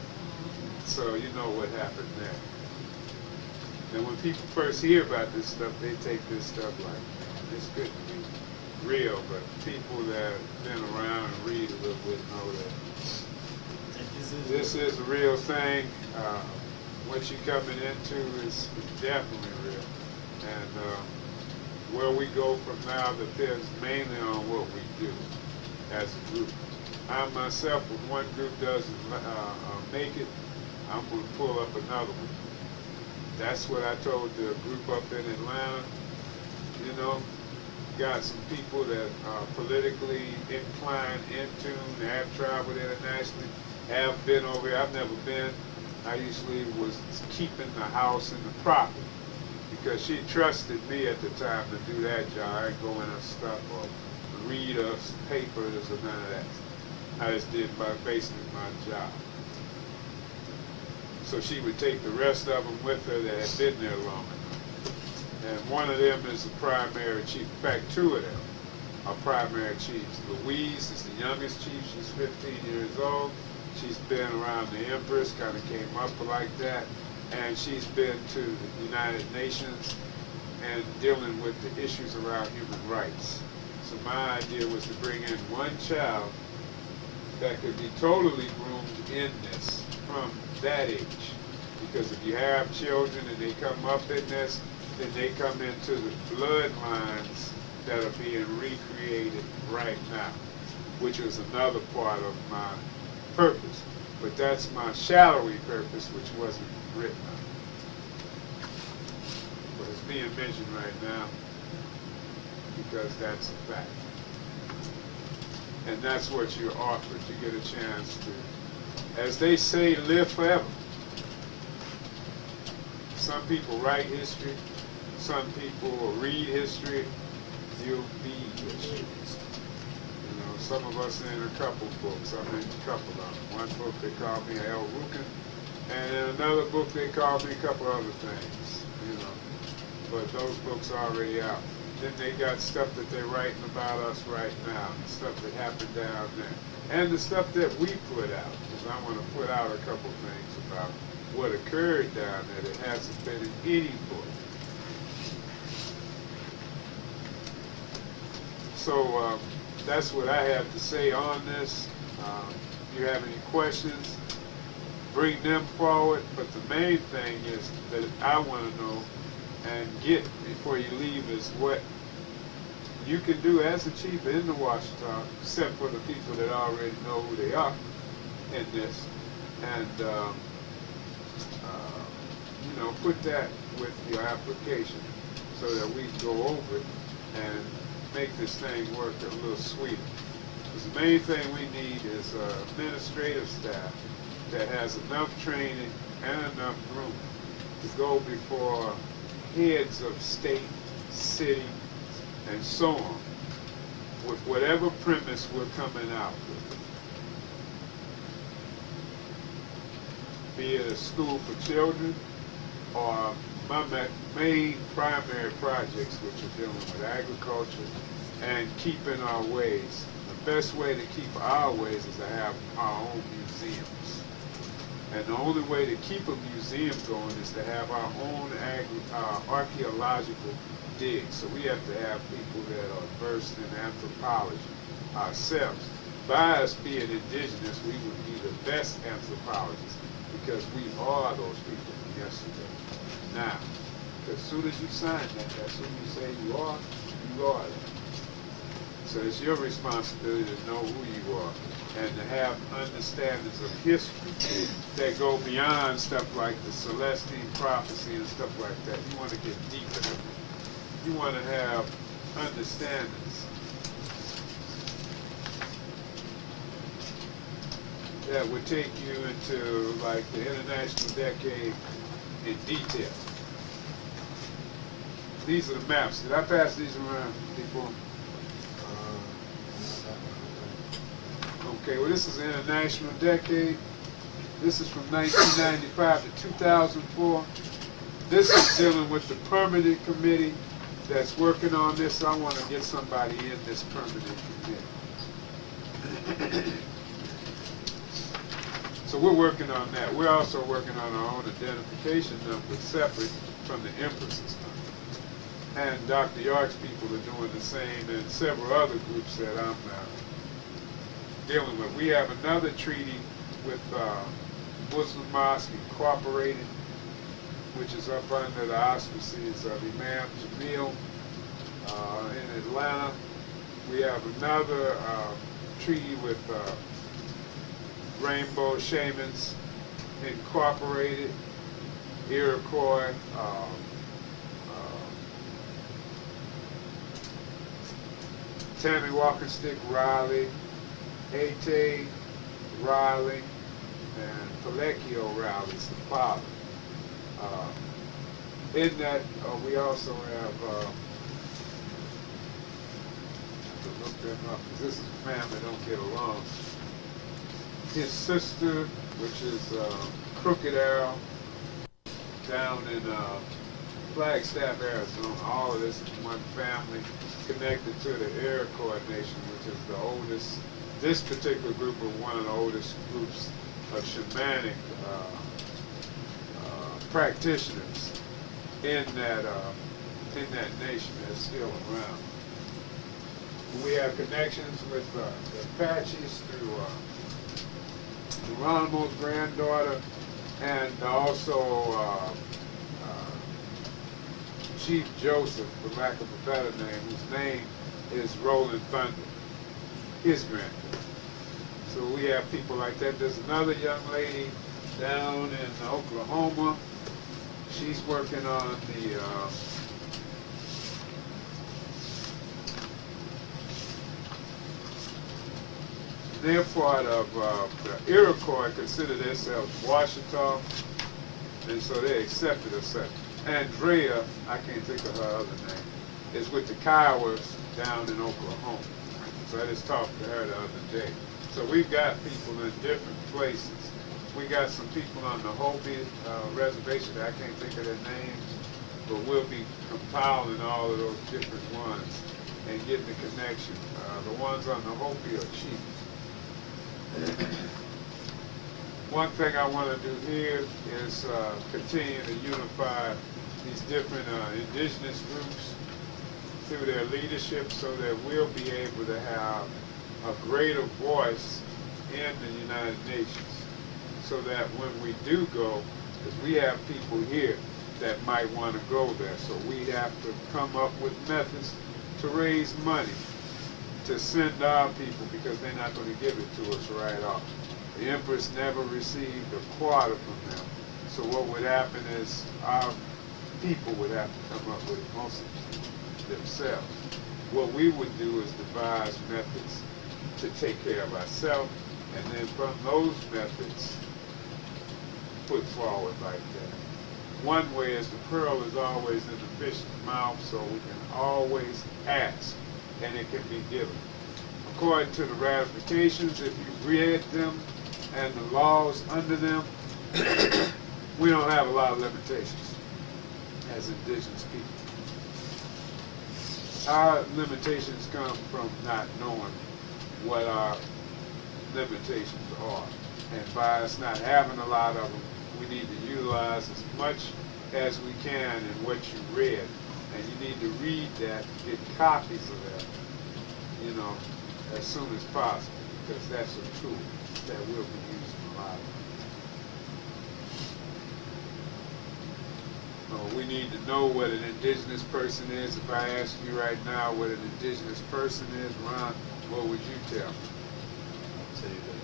So you know what happened there. And when people first hear about this stuff, they take this stuff like, this couldn't be real, but people that have been around and read a little this is a real thing. What you're coming into is definitely real. And where we go from now depends mainly on what we do as a group. I myself, if one group doesn't make it, I'm going to pull up another one. That's what I told the group up in Atlanta. You know, got some people that are politically inclined, in tune, have traveled internationally, have been over here. I've never been. I usually was keeping the house and the property because she trusted me at the time to do that job. I didn't go in her stuff or read her papers or none of that. I just did basically my job. So she would take the rest of them with her that had been there long enough. And one of them is the primary chief. In fact, two of them are primary chiefs. Louise is the youngest chief. She's 15 years old. She's been around the Empress, kind of came up like that. And she's been to the United Nations and dealing with the issues around human rights. So my idea was to bring in one child that could be totally groomed in this from that age. Because if you have children and they come up in this, then they come into the bloodlines that are being recreated right now, which is another part of my purpose. But that's my shadowy purpose, which wasn't written on. But it's being mentioned right now because that's a fact. And that's what you're offered. You get a chance to, as they say, live forever. Some people write history. Some people will read history. You'll be history. You know, some of us are in a couple books. I'm in a couple of them. One book they call me El Rukin, and in another book they call me a couple other things. You know, but those books are already out. Then they got stuff that they're writing about us right now, the stuff that happened down there, and the stuff that we put out. Because I want to put out a couple things about what occurred down there that hasn't been in any book. So that's what I have to say on this. If you have any questions, bring them forward. But the main thing is that I want to know and get before you leave is what you can do as a chief in the Washitaw, except for the people that already know who they are in this, and you know, put that with your application so that we can go over it and make this thing work a little sweeter. Because the main thing we need is administrative staff that has enough training and enough room to go before heads of state, city, and so on, with whatever premise we're coming out with. Be it a school for children, or my main primary projects, which are dealing with agriculture and keeping our ways. The best way to keep our ways is to have our own museums. And the only way to keep a museum going is to have our own archaeological digs. So we have to have people that are versed in anthropology ourselves. By us being indigenous, we would be the best anthropologists because we are those people from yesterday. Now, as soon as you sign that, as soon as you say you are that. So it's your responsibility to know who you are and to have understandings of history that go beyond stuff like the Celestine prophecy and stuff like that. You want to get deeper in it. You want to have understandings that would take you into like the international decade in detail. These are the maps. Did I pass these around before? Okay, well this is the international decade. This is from 1995 to 2004. This is dealing with the permanent committee that's working on this. I want to get somebody in this permanent committee. So we're working on that. We're also working on our own identification number separate from the Empress's number. And Dr. York's people are doing the same, and several other groups that I'm dealing with. We have another treaty with Muslim Mosque Incorporated, which is up under the auspices of Imam Jamil in Atlanta. We have another treaty with Rainbow Shamans Incorporated, Iroquois, Tammy Walker Stick Riley, Ate Riley, and Palecchio Riley, the father. In that, we also have, to look them up, because this is a family that don't get along. His sister, which is Crooked Arrow, down in Flagstaff, Arizona. All of this is one family connected to the Iroquois Nation, which is the oldest. This particular group is one of the oldest groups of shamanic practitioners in that nation that's still around. We have connections with the Apaches through Geronimo's granddaughter, and also Chief Joseph, for lack of a better name, whose name is Rolling Thunder, his granddaughter. So we have people like that. There's another young lady down in Oklahoma. She's working on the they're part of the Iroquois consider themselves Washitaw, and so they accepted us. Andrea, I can't think of her other name, is with the Kiowas down in Oklahoma. So I just talked to her the other day. So we've got people in different places. We got some people on the Hopi reservation that I can't think of their names, but we'll be compiling all of those different ones and getting the connection. The ones on the Hopi are chiefs. One thing I want to do here is continue to unify these different indigenous groups through their leadership so that we'll be able to have a greater voice in the United Nations, so that when we do go, because we have people here that might want to go there, so we have to come up with methods to raise money to send our people, because they're not going to give it to us right off. The Empress never received a quarter from them, so what would happen is our people would have to come up with most of it themselves. What we would do is devise methods to take care of ourselves, and then from those methods put forward like that. One way is the pearl is always in the fish's mouth, so we can always ask, and it can be given. According to the ratifications, if you read them and the laws under them, we don't have a lot of limitations as indigenous people. Our limitations come from not knowing what our limitations are. And by us not having a lot of them, we need to utilize as much as we can in what you read. And you need to read that, get copies of that, you know, as soon as possible, because that's a tool that we'll be using a lot of. We need to know what an indigenous person is. If I ask you right now what an indigenous person is, Ron, what would you tell me? I'd say that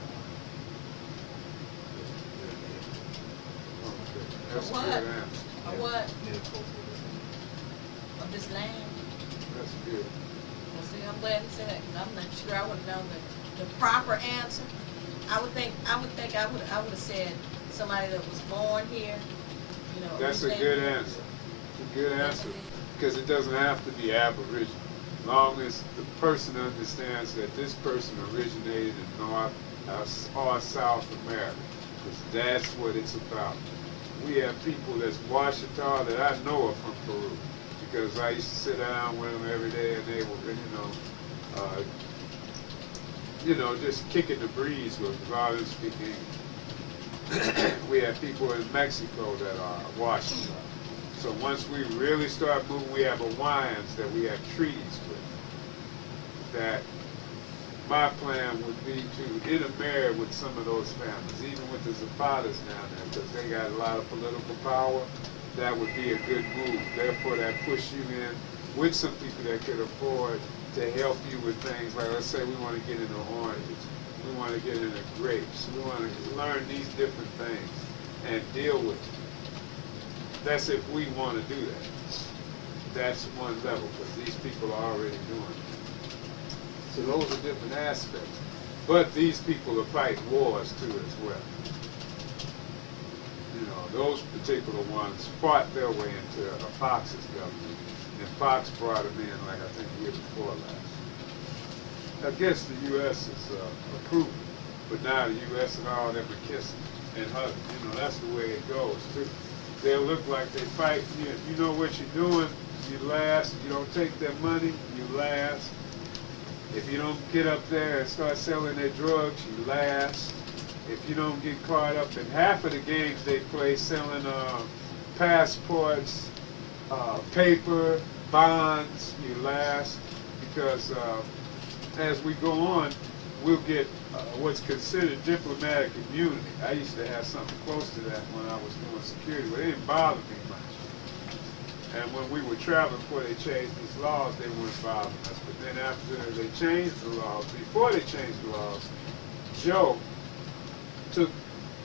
Okay, that's a What? good answer. Or what? native culturalism. Of this land? That's good. Well, see, I'm glad you said that, because I'm not sure I would have known the proper answer. I would have said somebody that was born here, you know. That's a good answer. It's a good answer, because it doesn't have to be Aboriginal. As long as the person understands that this person originated in North or South America, because that's what it's about. We have people that's Washitaw that I know are from Peru, because I used to sit down with them every day, and they were, just kicking the breeze with us, all them speak English. We have people in Mexico that are Washitaw. So once we really start moving, we have Hawaiians that we have treaties with that my plan would be to intermarry with some of those families, even with the Zapatas down there, because they got a lot of political power. That would be a good move. Therefore, that push you in with some people that could afford to help you with things like, let's say we want to get into oranges, we want to get into grapes, we want to learn these different things and deal with it. That's if we want to do that. That's one level, because these people are already doing it. So those are different aspects. But these people are fighting wars too as well. You know, those particular ones fought their way into Fox's government, and Fox brought them in, like I think the year before last. I guess the U.S. is approving, but now the U.S. and all them are kissing and hugging. You know, that's the way it goes too. They look like they fight. You know what you're doing. You last. You don't take their money. You last. If you don't get up there and start selling their drugs, you last. If you don't get caught up in half of the games they play, selling passports, paper, bonds, you last. Because as we go on, we'll get what's considered diplomatic immunity. I used to have something close to that when I was doing security, but it didn't bother me much. And when we were traveling before they changed these laws, they weren't bothering us. But then after they changed the laws, before they changed the laws, Joe took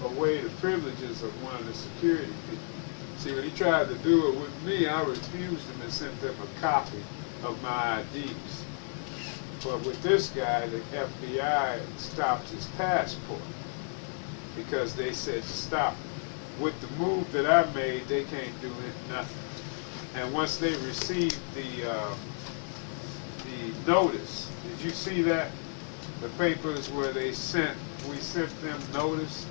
away the privileges of one of the security people. See, when he tried to do it with me, I refused him and sent them a copy of my IDs. But with this guy, the FBI stopped his passport because they said to stop it. With the move that I made, they can't do it, nothing. And once they received the notice, did you see that? The papers where we sent them notice.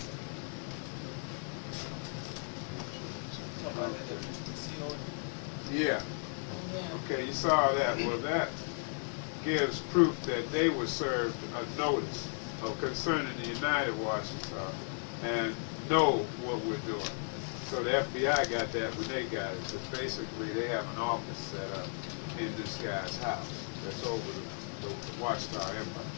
Yeah. Okay, you saw that. Well, that gives proof that they were served a notice concerning the United Washitaw and know what we're doing. So the FBI got that when they got it. So basically, they have an office set up in this guy's house that's over the Washitaw Empire.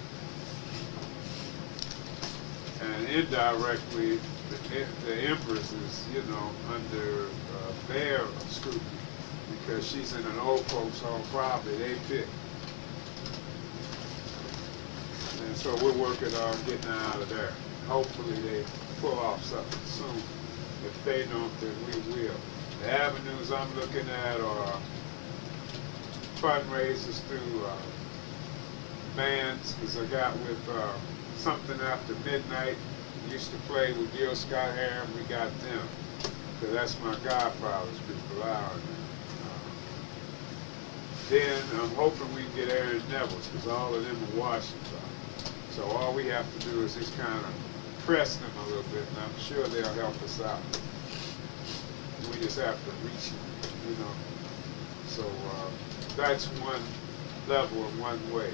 And indirectly, the Empress is, you know, under their scrutiny because she's in an old folks' home property they picked. And so we're working on getting her out of there. Hopefully they pull off something soon. If they don't, then we will. The avenues I'm looking at are fundraisers through bands, because I got with something after midnight. Used to play with Gil Scott Heron. We got them. So that's my godfather's people out. Then I'm hoping we can get Aaron Neville's, because all of them are Washington. So all we have to do is just kind of press them a little bit, and I'm sure they'll help us out. We just have to reach them, you know. So that's one level and one way.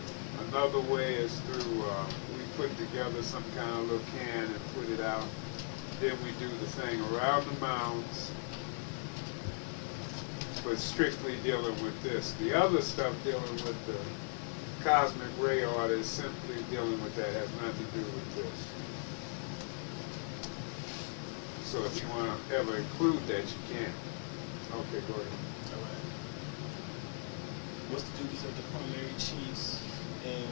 Another way is through, we put together some kind of little can and put it out. Then we do the thing around the mounds, but strictly dealing with this. The other stuff dealing with the cosmic ray order is simply dealing with that, has nothing to do with this. So if you want to ever include that, you can. Okay, go ahead. All right. What's the duties of the primary chiefs and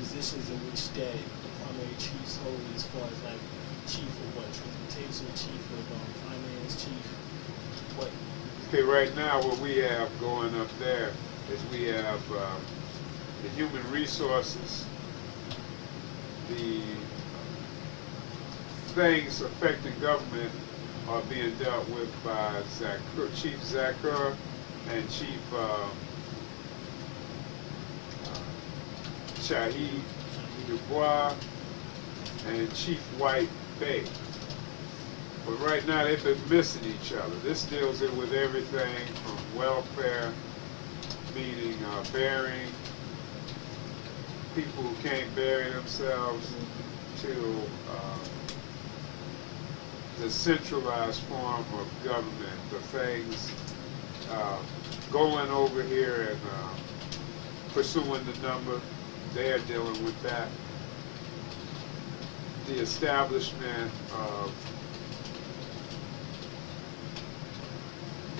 positions in which that the primary chiefs hold as far as like chief of what? Transportation, chief of finance, chief, what? Okay, right now what we have going up there is we have the human resources, the things affecting government are being dealt with by Chief Zakur and Chief Shahid Dubois and Chief White Bay. But right now they've been missing each other. This deals with everything from welfare, meaning burying, people who can't bury themselves, to the centralized form of government, the things going over here and pursuing the number, they are dealing with that. The establishment of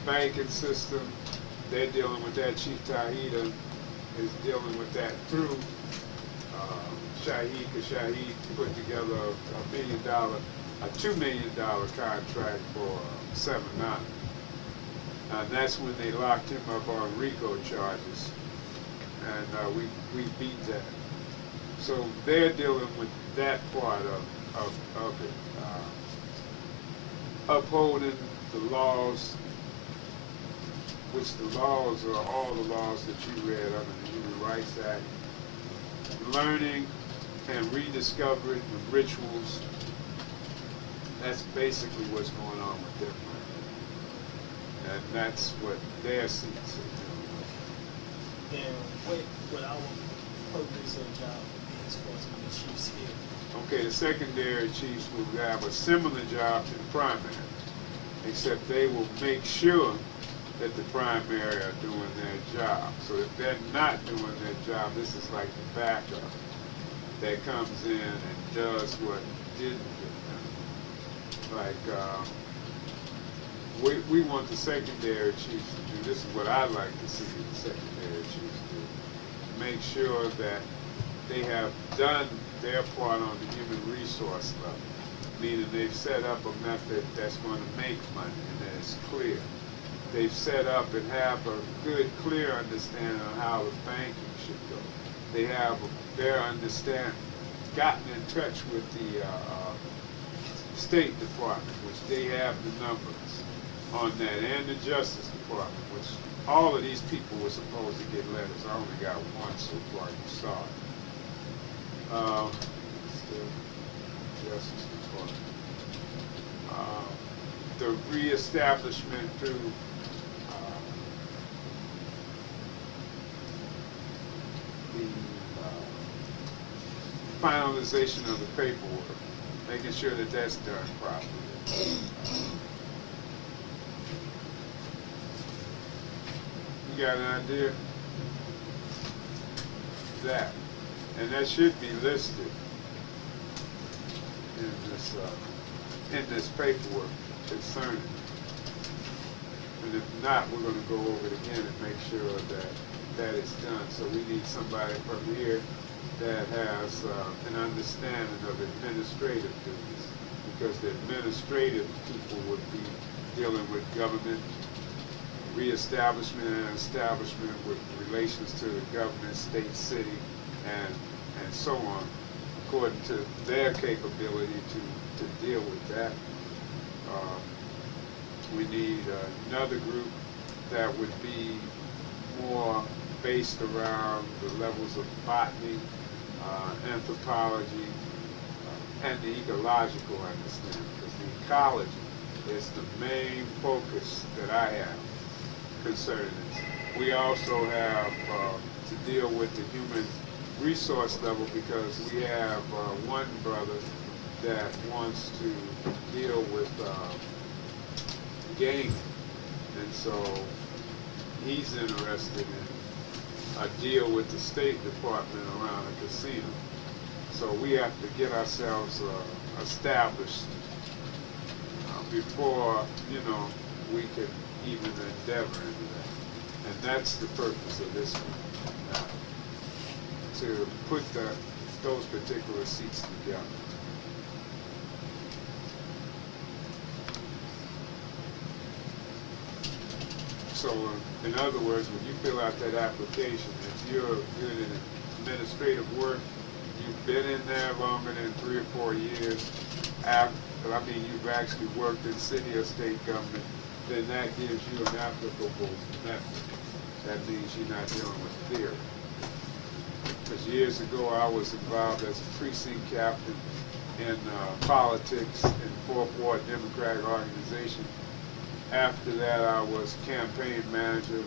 banking system, they're dealing with that. Chief Tahita is dealing with that through Shaheed, because Shaheed put together a $2 million contract for 7-9. And that's when they locked him up on RICO charges. And we beat that. So they're dealing with that part of it. Upholding the laws, which the laws are all the laws that you read under the Human Rights Act. Learning and rediscovering the rituals. That's basically what's going on with them right now. And that's what their seats are doing. And what our purpose or job would be as far as when the chiefs here? Okay, the secondary chiefs will have a similar job to the primary, except they will make sure that the primary are doing their job. So if they're not doing their job, this is like the backup that comes in and does what didn't get done. Like, we want the secondary chiefs to do, this is what I like to see the secondary chiefs do, make sure that they have done their part on the human resource level, meaning they've set up a method that's going to make money and that it's clear. They've set up and have a good, clear understanding of how the banking should go. They have their understanding, gotten in touch with the State Department, which they have the numbers on that, and the Justice Department, which all of these people were supposed to get letters. I only got one so far, you saw it. Justice Department. The reestablishment through the finalization of the paperwork, making sure that that's done properly. You got an idea? That. And that should be listed in this paperwork concerning. And if not, we're going to go over it again and make sure that that is done. So we need somebody from here that has an understanding of administrative duties, because the administrative people would be dealing with government, reestablishment and establishment with relations to the government, state, city, and so on, according to their capability to deal with that. We need another group that would be more based around the levels of botany, anthropology, and the ecological understanding, because the ecology is the main focus that I have concerning this. We also have to deal with the human resource level, because we have one brother that wants to deal with gaming, and so he's interested in a deal with the State Department around a casino. So we have to get ourselves established before, we could even endeavor into that. And that's the purpose of this one, to put those particular seats together. So, in other words, when you fill out that application, if you're good in administrative work, you've been in there longer than 3 or 4 years, you've actually worked in city or state government, then that gives you an applicable method. That means you're not dealing with theory. Because years ago, I was involved as a precinct captain in politics in 4th Ward Democratic Organization. After that, I was campaign manager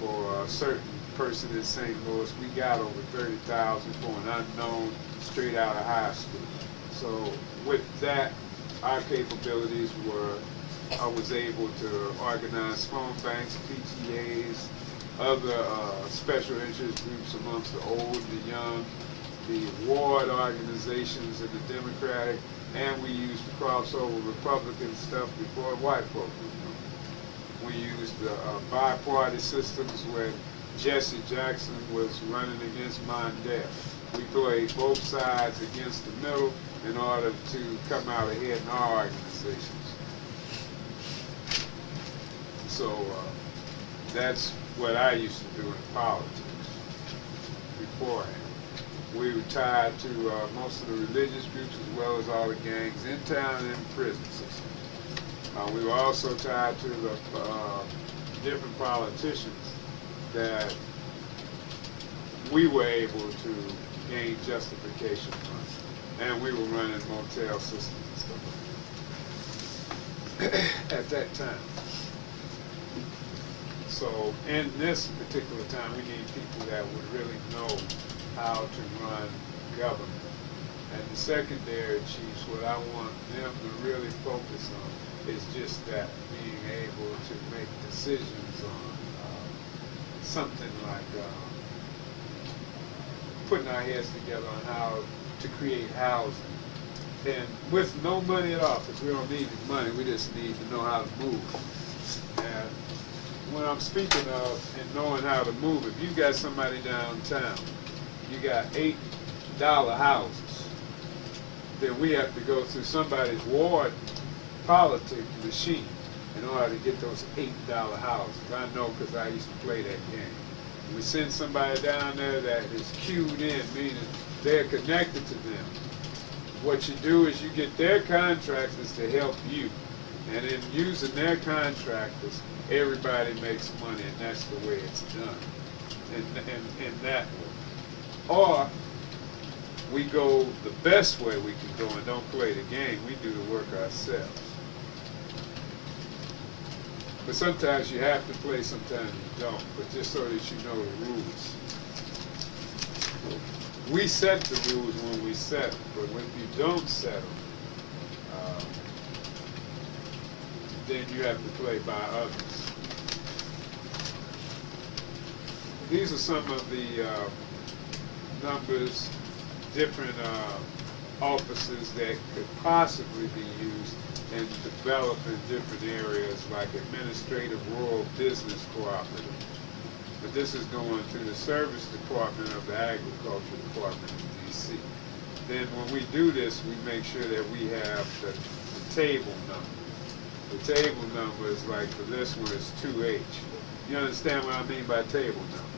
for a certain person in St. Louis. We got over 30,000 for an unknown straight out of high school. So with that, our capabilities were, I was able to organize phone banks, PTAs, other special interest groups amongst the old, the young, the ward organizations in the Democratic, and we used crossover Republican stuff before white folks was doing. We used the bi-party systems when Jesse Jackson was running against Mondale. We played both sides against the middle in order to come out ahead in our organizations. So that's what I used to do in politics beforehand. We were tied to most of the religious groups as well as all the gangs in town and in the prison system. We were also tied to the different politicians that we were able to gain justification from. And we were running motel systems and stuff at that time. So in this particular time, we need people that would really know how to run government. And the secondary chiefs, what I want them to really focus on is just that, being able to make decisions on something like putting our heads together on how to create housing. And with no money at all, because we don't need the money, we just need to know how to move. And when I'm speaking of and knowing how to move, if you got somebody downtown, you got $8 houses, then we have to go through somebody's ward politic machine in order to get those $8 houses. I know because I used to play that game. We send somebody down there that is queued in, meaning they're connected to them. What you do is you get their contractors to help you. And in using their contractors, everybody makes money, and that's the way it's done. In that way. Or we go the best way we can go and don't play the game. We do the work ourselves. But sometimes you have to play, sometimes you don't. But just so that you know the rules. We set the rules when we set them, but when you don't set them, then you have to play by others. These are some of the numbers, different offices that could possibly be used and developed in different areas like administrative rural business cooperative. But this is going through the service department of the agriculture department in D.C. Then when we do this, we make sure that we have the table number. The table number is like, for this one is 2H. You understand what I mean by table number?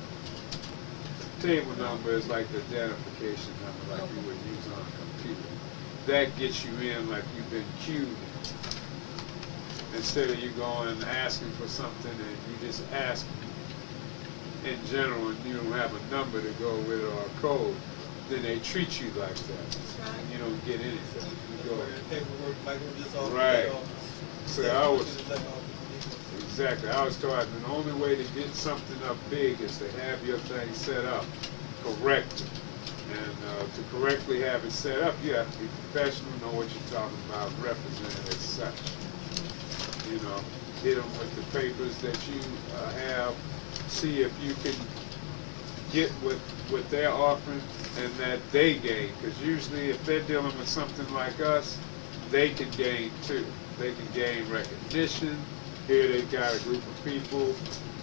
Table number is like the identification number like you would use on a computer. That gets you in like you've been queued in. Instead of you going asking for something and you just ask in general and you don't have a number to go with it or a code, then they treat you like that. And you don't get anything. You go paperwork like we just all right. So I was exactly. I was taught the only way to get something up big is to have your thing set up correctly. And to correctly have it set up, you have to be professional, know what you're talking about, represent it as such. You know, hit them with the papers that you have, see if you can get what they're offering and that they gain. Because usually if they're dealing with something like us, they can gain too. They can gain recognition. Here they've got a group of people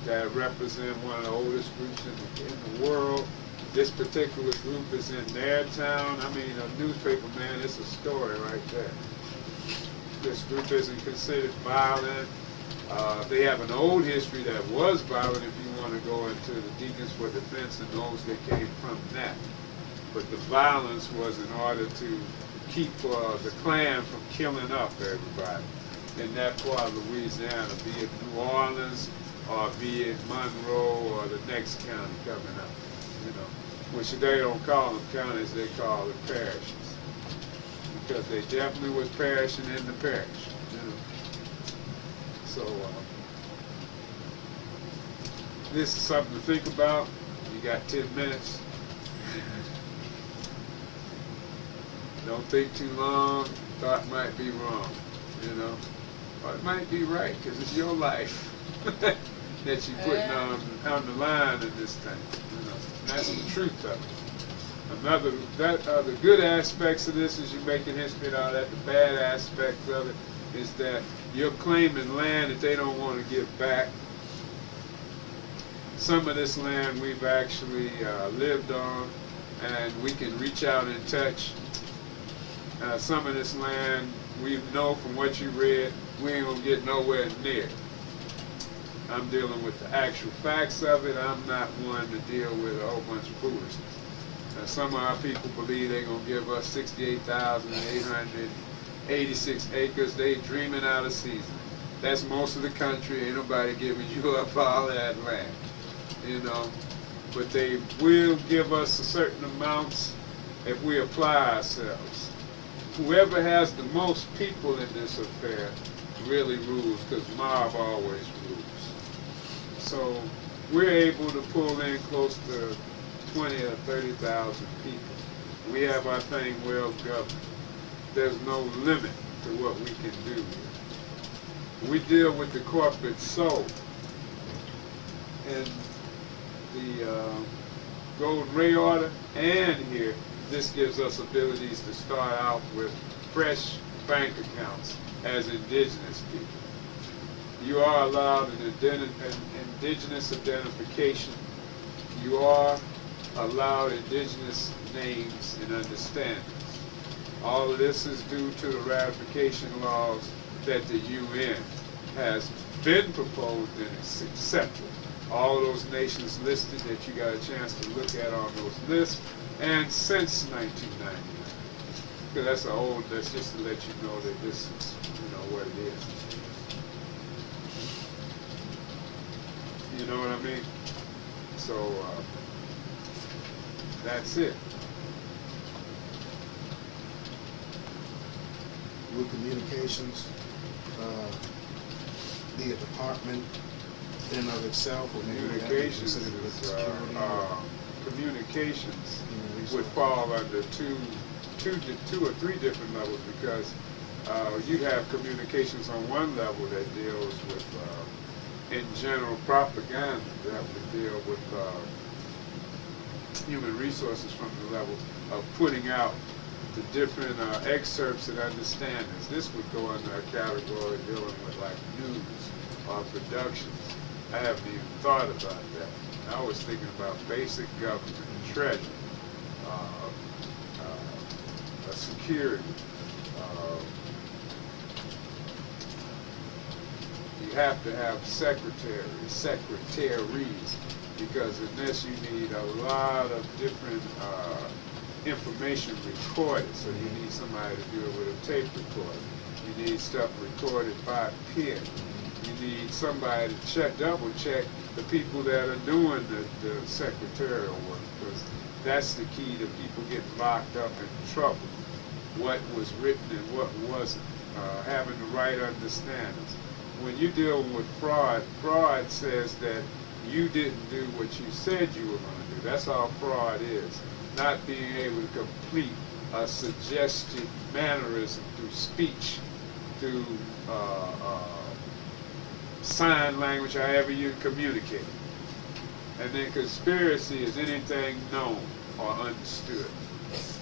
that represent one of the oldest groups in the world. This particular group is in their town. I mean, a newspaper, man, it's a story right there. This group isn't considered violent. They have an old history that was violent if you want to go into the Deacons for Defense and those that came from that. But the violence was in order to keep the Klan from killing up everybody in that part of Louisiana, be it New Orleans or be it Monroe or the next county coming up, you know, which they don't call them counties, they call them parishes, because they definitely was perishing in the parish, you know. So this is something to think about. You got 10 minutes. Don't think too long. Thought might be wrong, you know. Or it might be right, because it's your life. that you're putting on the line in this thing. You know, and that's the truth of it. The good aspects of this is you're making history and all that. The bad aspects of it is that you're claiming land that they don't want to give back. Some of this land we've actually lived on, and we can reach out and touch. Some of this land we know from what you read, we ain't gonna get nowhere near. I'm dealing with the actual facts of it. I'm not one to deal with a whole bunch of foolishness. Some of our people believe they're going to give us 68,886 acres. They dreaming out of season. That's most of the country. Ain't nobody giving you up all that land, you know. But they will give us a certain amounts if we apply ourselves. Whoever has the most people in this affair really rules, because mob always rules. So we're able to pull in close to 20 or 30,000 people. We have our thing well governed. There's no limit to what we can do here. We deal with the corporate soul. And the Golden Ray Order, and here, this gives us abilities to start out with fresh bank accounts as indigenous people. You are allowed an indigenous identification. You are allowed indigenous names and understandings. All of this is due to the ratification laws that the UN has been proposed and accepted. All those nations listed that you got a chance to look at on those lists, and since 1999. Because that's an old list, just to let you know that this is, you know, what it is. You know what I mean? So, that's it. With communications, be a department in and of itself, or maybe Communications communications would fall under two or three different levels, because you have communications on one level that deals with, in general, propaganda, that would deal with human resources from the level of putting out the different excerpts and understandings. This would go under a category dealing with like news or productions. I haven't even thought about that. I was thinking about basic government, treasury, security. You have to have secretaries, because in this you need a lot of different information recorded. So you need somebody to do it with a tape recorder. You need stuff recorded by pen. You need somebody to double check the people that are doing the secretarial work, because that's the key to people getting locked up in trouble. What was written and what wasn't. Having the right understandings. When you deal with fraud, fraud says that you didn't do what you said you were going to do. That's all fraud is. Not being able to complete a suggested mannerism through speech, through sign language, however you communicate. And then conspiracy is anything known or understood.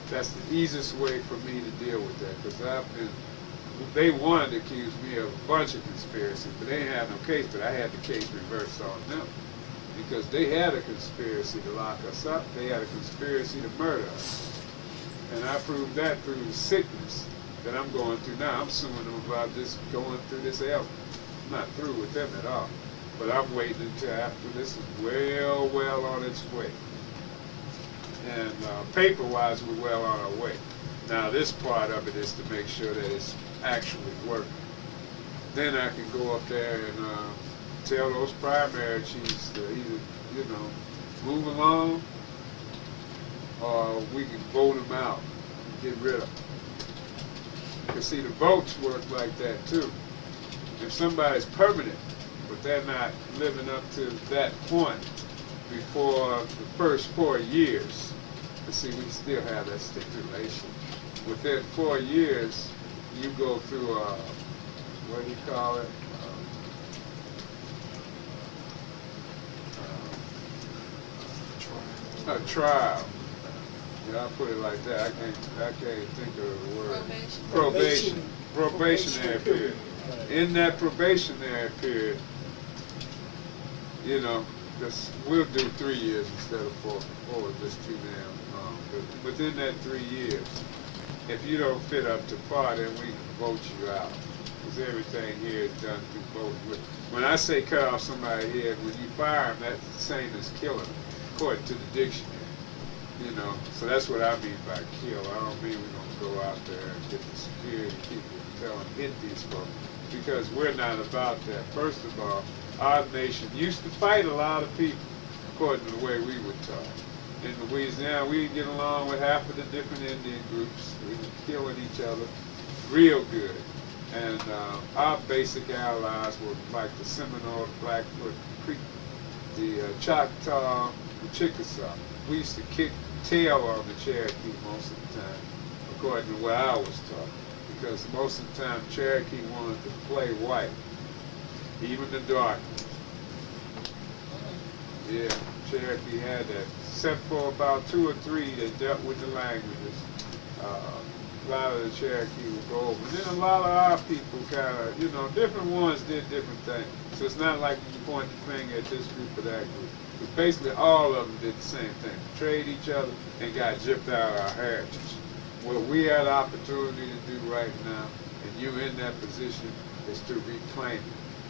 That's the easiest way for me to deal with that, because they wanted to accuse me of a bunch of conspiracy, but they didn't have no case, but I had the case reversed on them. Because they had a conspiracy to lock us up, they had a conspiracy to murder us. And I proved that through the sickness that I'm going through now. I'm suing them about this, going through this ailment. I'm not through with them at all. But I'm waiting until after this is well on its way. And paper-wise, we're well on our way. Now this part of it is to make sure that it's actually working. Then I can go up there and tell those primary chiefs to either, you know, move along, or we can vote them out and get rid of them. Because see, the votes work like that too. If somebody's permanent, but they're not living up to that point before the first 4 years, but see, we still have that stipulation. Within 4 years, you go through a, what do you call it? a trial. Yeah, I put it like that. I can't think of the word. Probation. Probationary period. Right. In that probationary period, you know, we'll do 3 years instead of 4, or just too damn long. But within that 3 years, if you don't fit up to par, then we can vote you out. Because everything here is done through voting. When I say cut off somebody's head, when you fire them, that's the same as killing them, according to the dictionary. You know, so that's what I mean by kill. I don't mean we're going to go out there and get the security people and tell them hit these folks. Because we're not about that. First of all, our nation used to fight a lot of people, according to the way we were taught. In Louisiana, we didn't get along with half of the different Indian groups. We were killing each other real good. And our basic allies were like the Seminole, the Blackfoot Creek, the Choctaw, the Chickasaw. We used to kick tail on the Cherokee most of the time, according to what I was taught. Because most of the time, Cherokee wanted to play white, even the dark ones. Yeah, Cherokee had that. Except for about 2 or 3 that dealt with the languages. A lot of the Cherokee would go over. And then a lot of our people kind of, you know, different ones did different things. So it's not like you point the finger at this group or that group. But basically all of them did the same thing. Betrayed each other and got gypped out of our heritage. What we had the opportunity to do right now, and you in that position, is to reclaim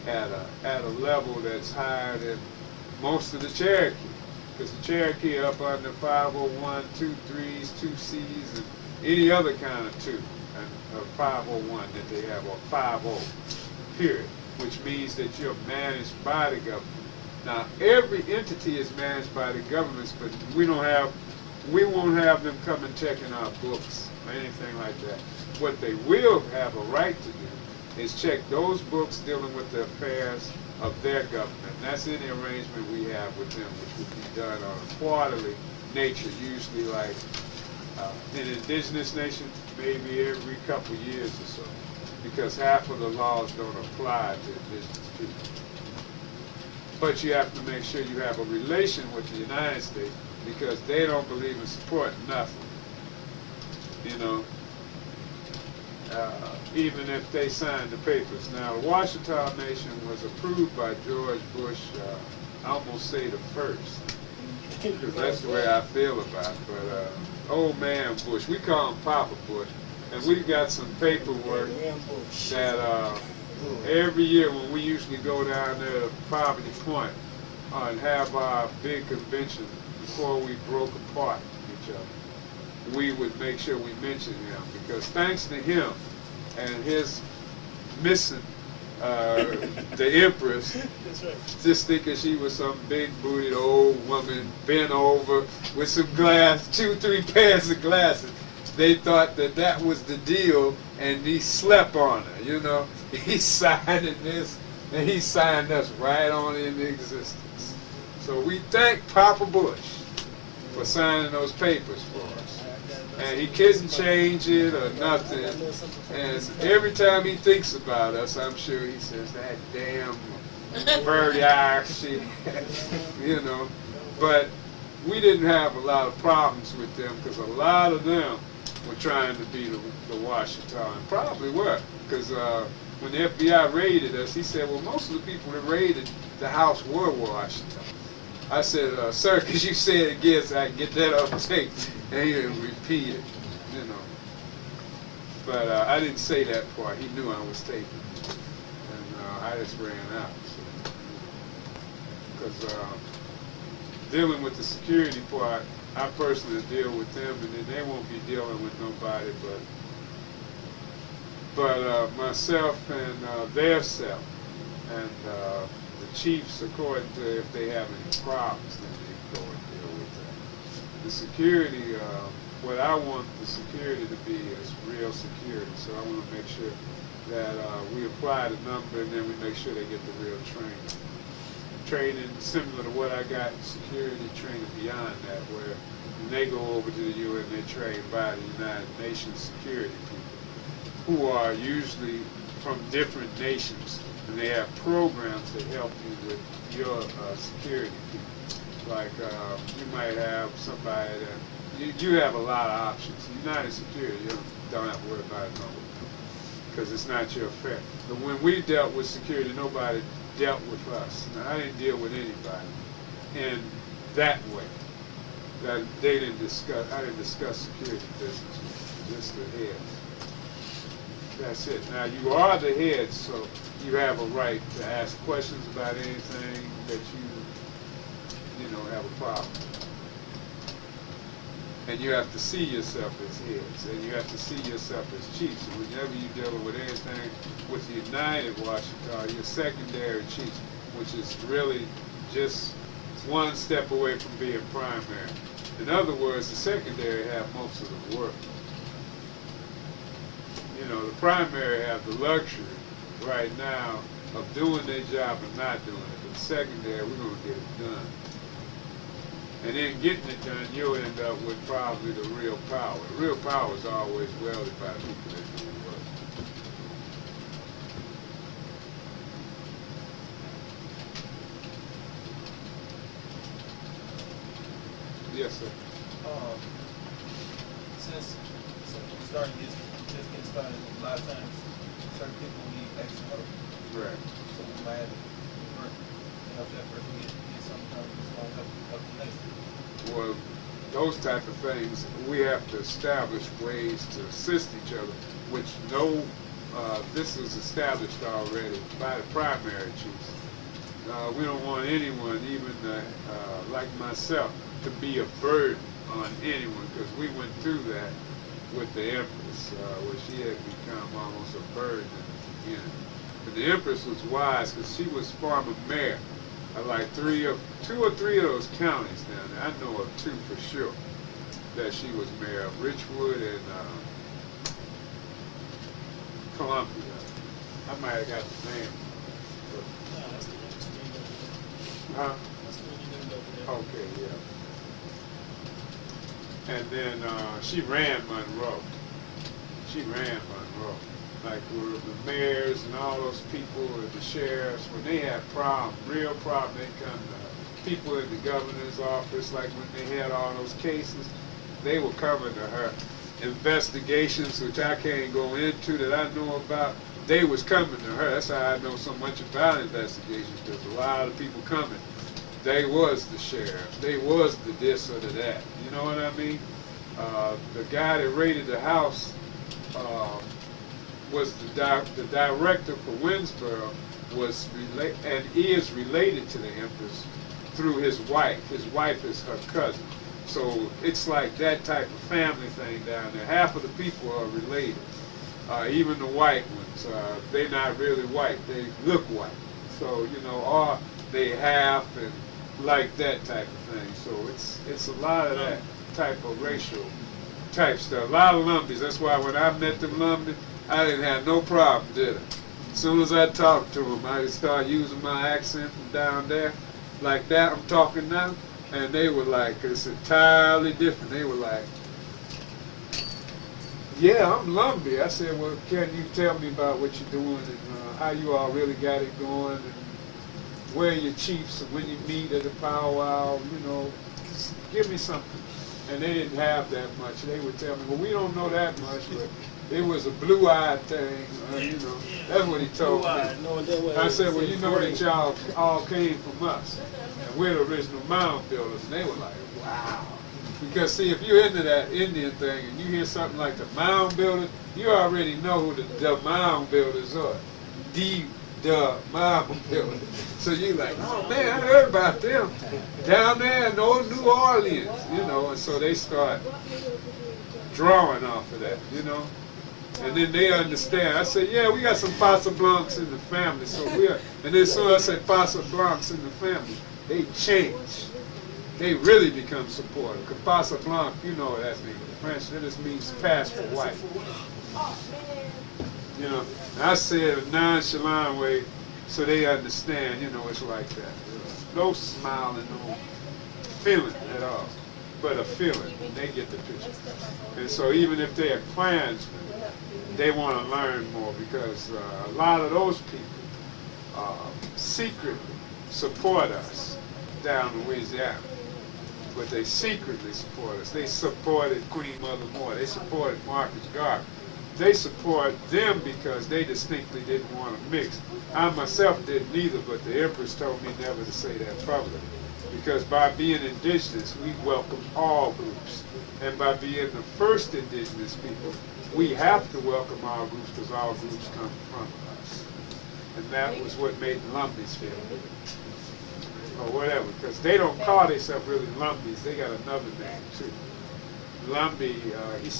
it at a level that's higher than most of the Cherokee. Because the Cherokee are up under 501, 2 3s, 2 Cs, and any other kind of 2, and 501 that they have, or 50, period, which means that you're managed by the government. Now, every entity is managed by the governments, but we won't have them come and checking our books or anything like that. What they will have a right to do is check those books dealing with the affairs of their government. And that's any arrangement we have with them, which would be done on a quarterly nature, usually like in indigenous nations, maybe every couple years or so, because half of the laws don't apply to indigenous people. But you have to make sure you have a relation with the United States, because they don't believe in supporting nothing. You know, even if they signed the papers. Now, the Washitaw Nation was approved by George Bush, I almost say the first, because that's the way I feel about it. But old man Bush, we call him Papa Bush, and we've got some paperwork that every year when we usually go down there to Poverty Point and have our big convention before we broke apart each other, we would make sure we mention him, because thanks to him and his missing the Empress, just thinking she was some big-booted old woman bent over with some glass, 2, 3 pairs of glasses. They thought that that was the deal, and he slept on her, you know. He signed this, and he signed us right on into existence. So we thank Papa Bush for signing those papers for us. And he couldn't change it or nothing. And every time he thinks about us, I'm sure he says, that damn birdie eye shit, you know. But we didn't have a lot of problems with them, because a lot of them were trying to be the Washitaw, and probably were, because when the FBI raided us, he said, well, most of the people that raided the house were Washitaw. I said, sir, could you say it again so I can get that on tape? And he didn't repeat it, you know. But I didn't say that part. He knew I was taping. And I just ran out. Because dealing with the security part, I personally deal with them, and then they won't be dealing with nobody but myself and their self. And the chiefs, according to if they have any problems, then they go and deal with that. The security, what I want the security to be is real security. So I want to make sure that we apply the number, and then we make sure they get the real training. Training similar to what I got in security training beyond that, where when they go over to the UN, they're trained by the United Nations security people, who are usually from different nations, and they have programs that help you with your security people. Like you might have somebody that you have a lot of options. You're not in security. You don't have to worry about it no more because it's not your affair. But when we dealt with security, nobody dealt with us. Now, I didn't deal with anybody in that way. That they didn't discuss. I didn't discuss security business with just the heads. That's it. Now you are the head, so you have a right to ask questions about anything that you know, have a problem. And you have to see yourself as heads, and you have to see yourself as chiefs. And whenever you're dealing with anything with the United Washitaw, you're secondary chiefs, which is really just one step away from being primary. In other words, the secondary have most of the work. You know, the primary have the luxury right now of doing their job and not doing it. But the secondary, we're going to get it done. And then getting it done, you'll end up with probably the real power. The real power is always wielded by people that do the work. Yes, sir. Since we started just getting started, a lot of times certain people need extra help. Right. So we might have to work to help that person get some kind of help the next. Well, those type of things, we have to establish ways to assist each other, which this is established already by the primary chiefs. We don't want anyone, even like myself, to be a burden on anyone, because we went through that with the Empress, where she had become almost a burden in the beginning. But the Empress was wise, because she was former mayor of like two or three of those counties down there. I know of two for sure that she was mayor of, Richwood and Columbia. I might have got the name. No, that's the one you named over there. Huh? That's the one you named over there. Okay, yeah. And then she ran Monroe. She ran Monroe. Like the mayors and all those people and the sheriffs, when they had problems, real problems, they come to people in the governor's office, like when they had all those cases, they were coming to her. Investigations, which I can't go into that I know about, they was coming to her. That's how I know so much about investigations, because a lot of people coming, they was the sheriff, they was the this or the that. You know what I mean? The guy that raided the house was the director for Winsboro, was and is related to the Empress through his wife. His wife is her cousin. So it's like that type of family thing down there. Half of the people are related. Even the white ones, they're not really white. They look white. So, you know, or they half and like that type of thing. So it's a lot of that type of racial type stuff. A lot of Lumbies. That's why when I met them Lumbies, I didn't have no problem, did I? As soon as I talked to them, I just started using my accent from down there, like that I'm talking now, and they were like, it's entirely different. They were like, yeah, I'm Lumbee. I said, well, can you tell me about what you're doing and how you all really got it going, and where are your chiefs and when you meet at the powwow, you know, just give me something. And they didn't have that much. They would tell me, well, we don't know that much, but it was a blue-eyed thing, you know. That's what he told me. I said, well, you know that y'all all came from us, and we're the original mound builders. And they were like, wow. Because, see, if you're into that Indian thing and you hear something like the mound builders, you already know who the mound builders are. The mound builders. So you're like, oh, man, I heard about them down there in old New Orleans, you know. And so they start drawing off of that, you know. And then they understand. I said, yeah, we got some Paso Blancs in the family. So and then so I said Paso Blancs in the family, they change. They really become supportive. Because Paso Blanc, you know what that means. In French, that just means pass for white. You know, and I said a nonchalant way so they understand, you know, it's like that. No smiling, no feeling at all, but a feeling when they get the picture. And so even if they're Klansmen, they want to learn more, because a lot of those people secretly support us down in Louisiana. but they secretly support us. They supported Queen Mother Moore. They supported Marcus Garvey. They support them because they distinctly didn't want to mix. I myself didn't either, but the Empress told me never to say that publicly. Because by being indigenous, we welcome all groups. And by being the first indigenous people, we have to welcome all groups because all groups come from us. And that was what made the Lumbees feel good. Or whatever, because they don't call themselves really Lumbees. They got another name too. Lumbee, he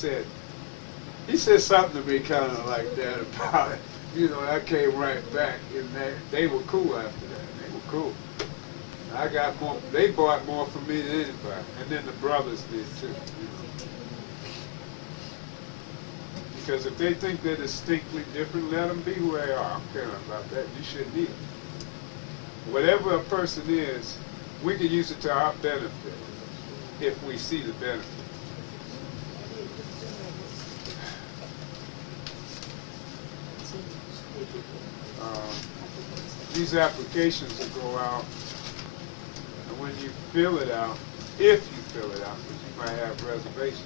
said something to me kind of like that about it. You know, I came right back, and they were cool after that. They were cool. I got more. They bought more from me than anybody, and then the brothers did too. You know. Because if they think they're distinctly different, let them be who they are. I'm caring about that. You shouldn't either. Whatever a person is, we can use it to our benefit if we see the benefit. These applications will go out, and when you fill it out, if you fill it out, because you might have reservations.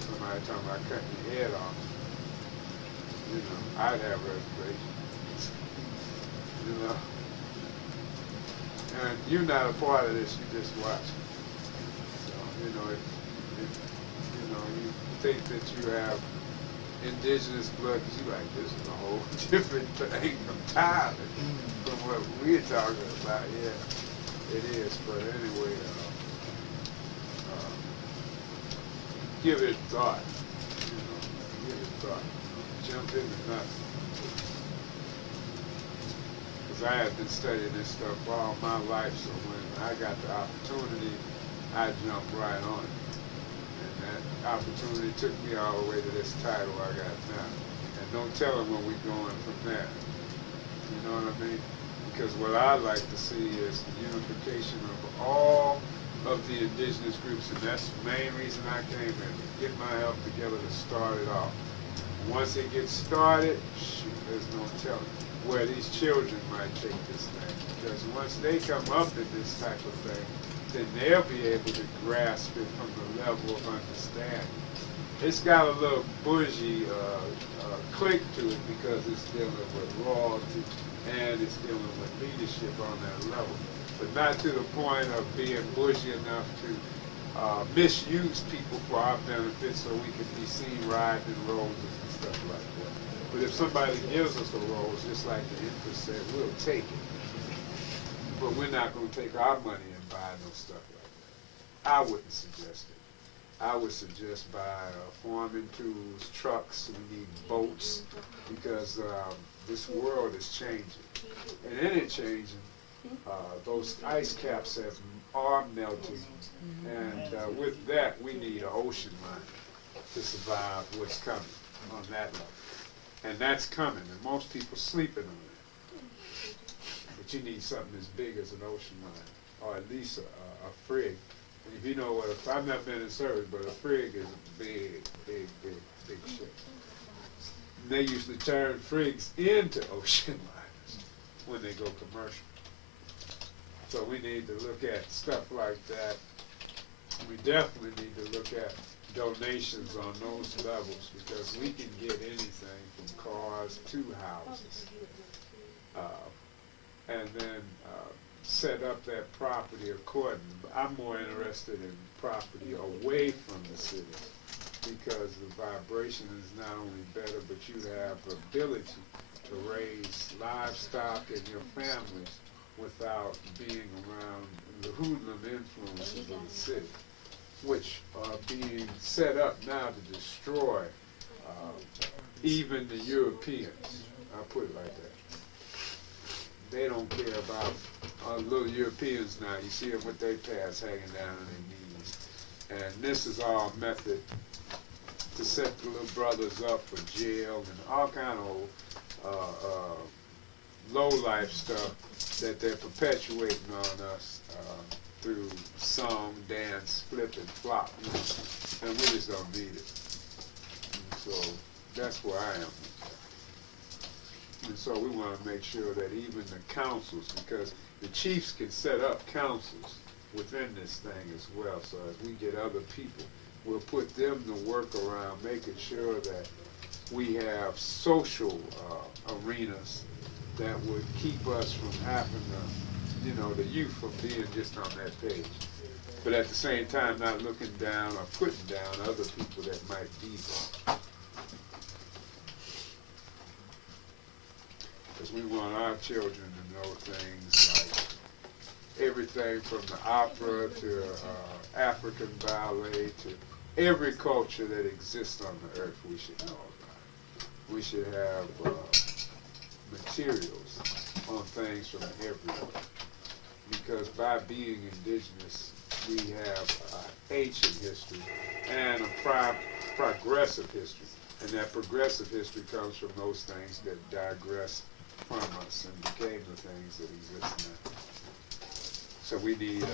Somebody talking about cutting your head off. You know, I'd have reservations. You know. And you're not a part of this, you just watch. So, you know, if you know, you think that you have indigenous blood, because you're like, this is a whole different thing entirely from what we're talking about. Yeah, it is. But anyway, give it thought. You know, give it thought. Jump into nothing. Because I have been studying this stuff all my life, so when I got the opportunity, I jumped right on it. That opportunity took me all the way to this title I got now. And don't tell them where we're going from there. You know what I mean? Because what I like to see is the unification of all of the indigenous groups, and that's the main reason I came in, to get my help together to start it off. Once it gets started, shoot, there's no telling where these children might take this thing. Because once they come up in this type of thing, then they'll be able to grasp it from the level of understanding. It's got a little bougie click to it because it's dealing with royalty and it's dealing with leadership on that level. But not to the point of being bougie enough to misuse people for our benefit so we can be seen riding in roses and stuff like that. But if somebody gives us a rose, just like the Empress said, we'll take it. But we're not going to take our money and buy no stuff like that. I wouldn't suggest it. I would suggest buy farming tools, trucks. We need boats because this world is changing. And in it changing, those ice caps are melting. And with that, we need an ocean line to survive what's coming on that level. And that's coming, and most people sleeping on it. But you need something as big as an ocean line, or at least a frig. And if you know what, I've never been in service, but a frig is a big ship. And they usually turn frigs into ocean liners when they go commercial. So we need to look at stuff like that. We definitely need to look at donations on those levels because we can get anything from cars to houses. And then set up that property accordingly. I'm more interested in property away from the city because the vibration is not only better, but you have the ability to raise livestock in your families without being around the hoodlum influences of the city, which are being set up now to destroy even the Europeans. I'll put it like that. They don't care about little Europeans now. You see them with their pads hanging down on their knees. And this is our method to set the little brothers up for jail and all kind of low-life stuff that they're perpetuating on us through song, dance, flip, and flop. You know? And we just don't need it. And so that's where I am. And so we want to make sure that even the councils, because the chiefs can set up councils, within this thing as well. So as we get other people, we'll put them to work around making sure that we have social arenas that would keep us from having the youth from being just on that page. But at the same time, not looking down or putting down other people that might be there. Because we want our children to know things like everything from the opera to African ballet to every culture that exists on the earth we should know about. We should have materials on things from everywhere. Because by being indigenous, we have ancient history and a progressive history. And that progressive history comes from those things that digress from us and became the things that exist now. So we need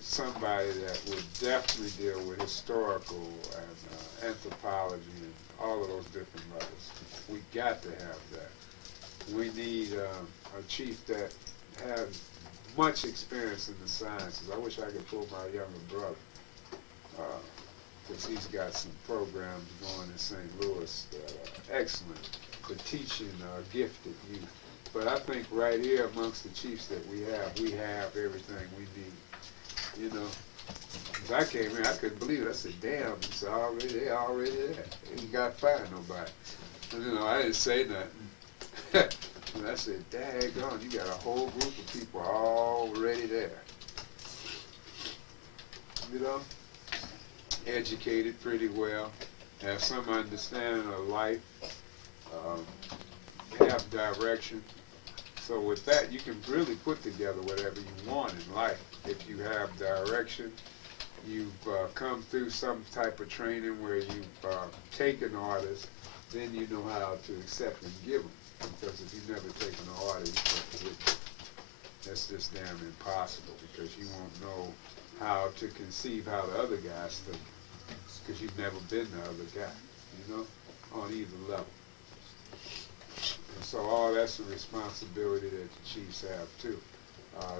somebody that would definitely deal with historical and anthropology and all of those different levels. We got to have that. We need a chief that has much experience in the sciences. I wish I could pull my younger brother, because he's got some programs going in St. Louis that are excellent for teaching gifted youth. But I think right here amongst the chiefs that we have everything we need. You know, as I came here, I couldn't believe it. I said, damn, it's already there. Ain't got to find nobody. And, you know, I didn't say nothing. And I said, daggone, you got a whole group of people already there. You know, educated pretty well, have some understanding of life, have direction. So with that, you can really put together whatever you want in life. If you have direction, you've come through some type of training where you've taken orders, then you know how to accept and give them. Because if you've never taken an order, you can't do it. That's just damn impossible, because you won't know how to conceive how the other guys think, because you've never been the other guy, you know, on either level. And so all that's a responsibility that the chiefs have too.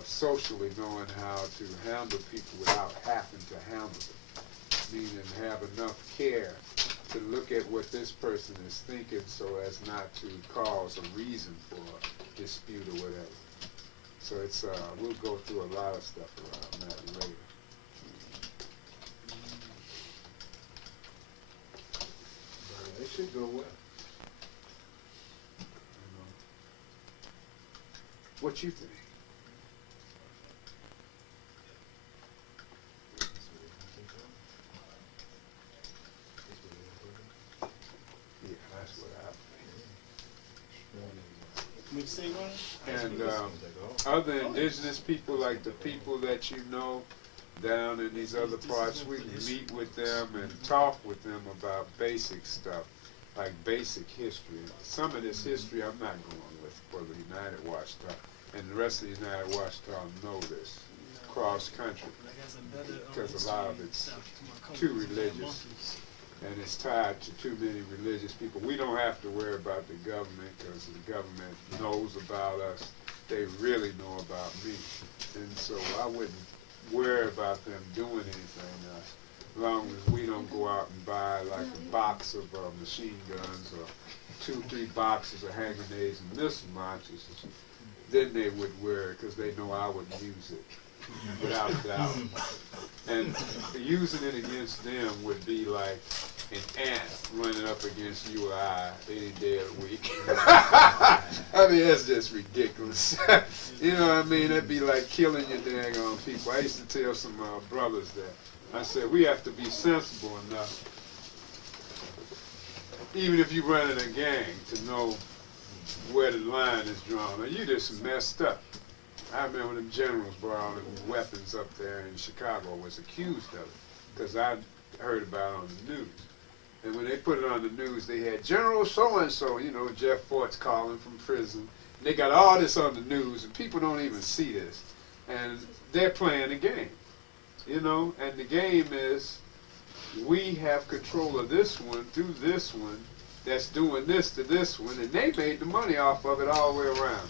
Socially knowing how to handle people without having to handle them, meaning have enough care to look at what this person is thinking so as not to cause a reason for a dispute or whatever. So it's we'll go through a lot of stuff around that later. It should go well. What you think? Yeah, that's what I think. Would you say, Ron? And other indigenous people, like the people that you know down in these other parts, we can meet with them and talk with them about basic stuff, like basic history. Some of this history I'm not going with for the United Washitaw, and the rest of the United Washitaw know this cross country, because a lot of it's too religious, and it's tied to too many religious people. We don't have to worry about the government, because the government knows about us. They really know about me, and so I wouldn't worry about them doing anything, as long as we don't go out and buy like a box of machine guns or 2-3 boxes of hand grenades and missile launchers. Then they would worry, because they know I would use it without a doubt. And using it against them would be like an ant running up against you or I any day of the week. I mean, that's just ridiculous. You know what I mean? That'd be like killing your daggone people. I used to tell some brothers that. I said, we have to be sensible enough, even if you run in a gang, to know where the line is drawn. Now, you just messed up. I remember them generals brought all them weapons up there in Chicago, was accused of it, because I heard about it on the news. And when they put it on the news, they had General so-and-so, you know, Jeff Fort's calling from prison. And they got all this on the news, and people don't even see this. And they're playing a game, you know, and the game is we have control of this one through this one that's doing this to this one, and they made the money off of it all the way around.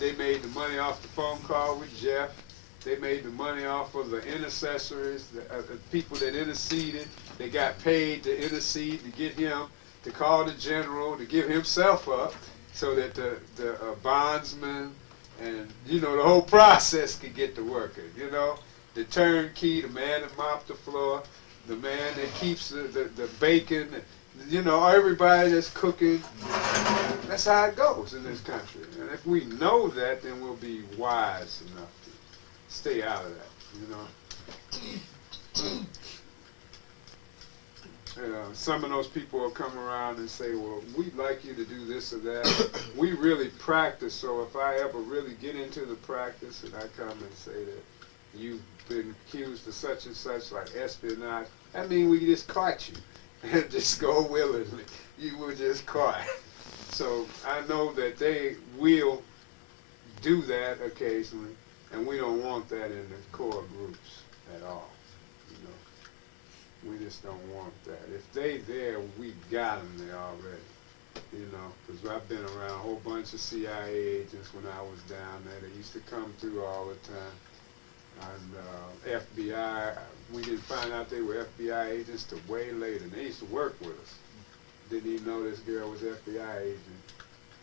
They made the money off the phone call with Jeff. They made the money off of the intercessors, the people that interceded. They got paid to intercede, to get him, to call the general, to give himself up, so that the bondsman and, you know, the whole process could get to working, you know. The turnkey, the man that mopped the floor, the man that keeps the bacon, you know, everybody that's cooking. That's how it goes in this country. And if we know that, then we'll be wise enough to stay out of that, you know. Some of those people will come around and say, well, we'd like you to do this or that. We really practice, so if I ever really get into the practice and I come and say that you've been accused of such and such, like espionage, that means we just caught you. And just go willingly. You were just caught. So I know that they will do that occasionally, and we don't want that in the core groups at all. You know, we just don't want that. If they there, we got them there already. You know, because I've been around a whole bunch of CIA agents when I was down there. They used to come through all the time. And FBI, we didn't find out they were FBI agents till way later. And they used to work with us. Didn't even know this girl was FBI agent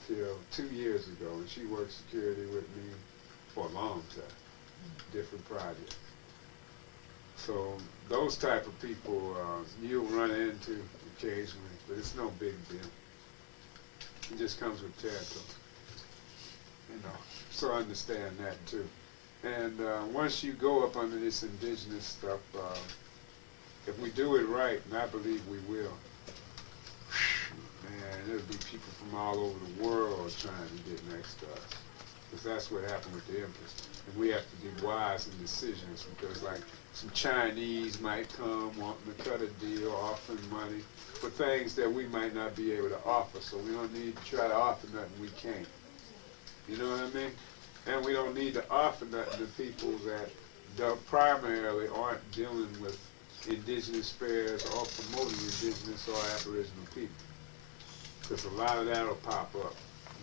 till 2 years ago, and she worked security with me for a long time, different projects. So those type of people you'll run into occasionally, but it's no big deal. It just comes with territory, you know. So I understand that too. And once you go up under this indigenous stuff, if we do it right, and I believe we will, man, there'll be people from all over the world trying to get next to us. Because that's what happened with the Empress. And we have to be wise in decisions, because like some Chinese might come wanting to cut a deal, offering money for things that we might not be able to offer. So we don't need to try to offer nothing we can't. You know what I mean? And we don't need to offer nothing to people that primarily aren't dealing with indigenous affairs or promoting indigenous or aboriginal people. Because a lot of that will pop up.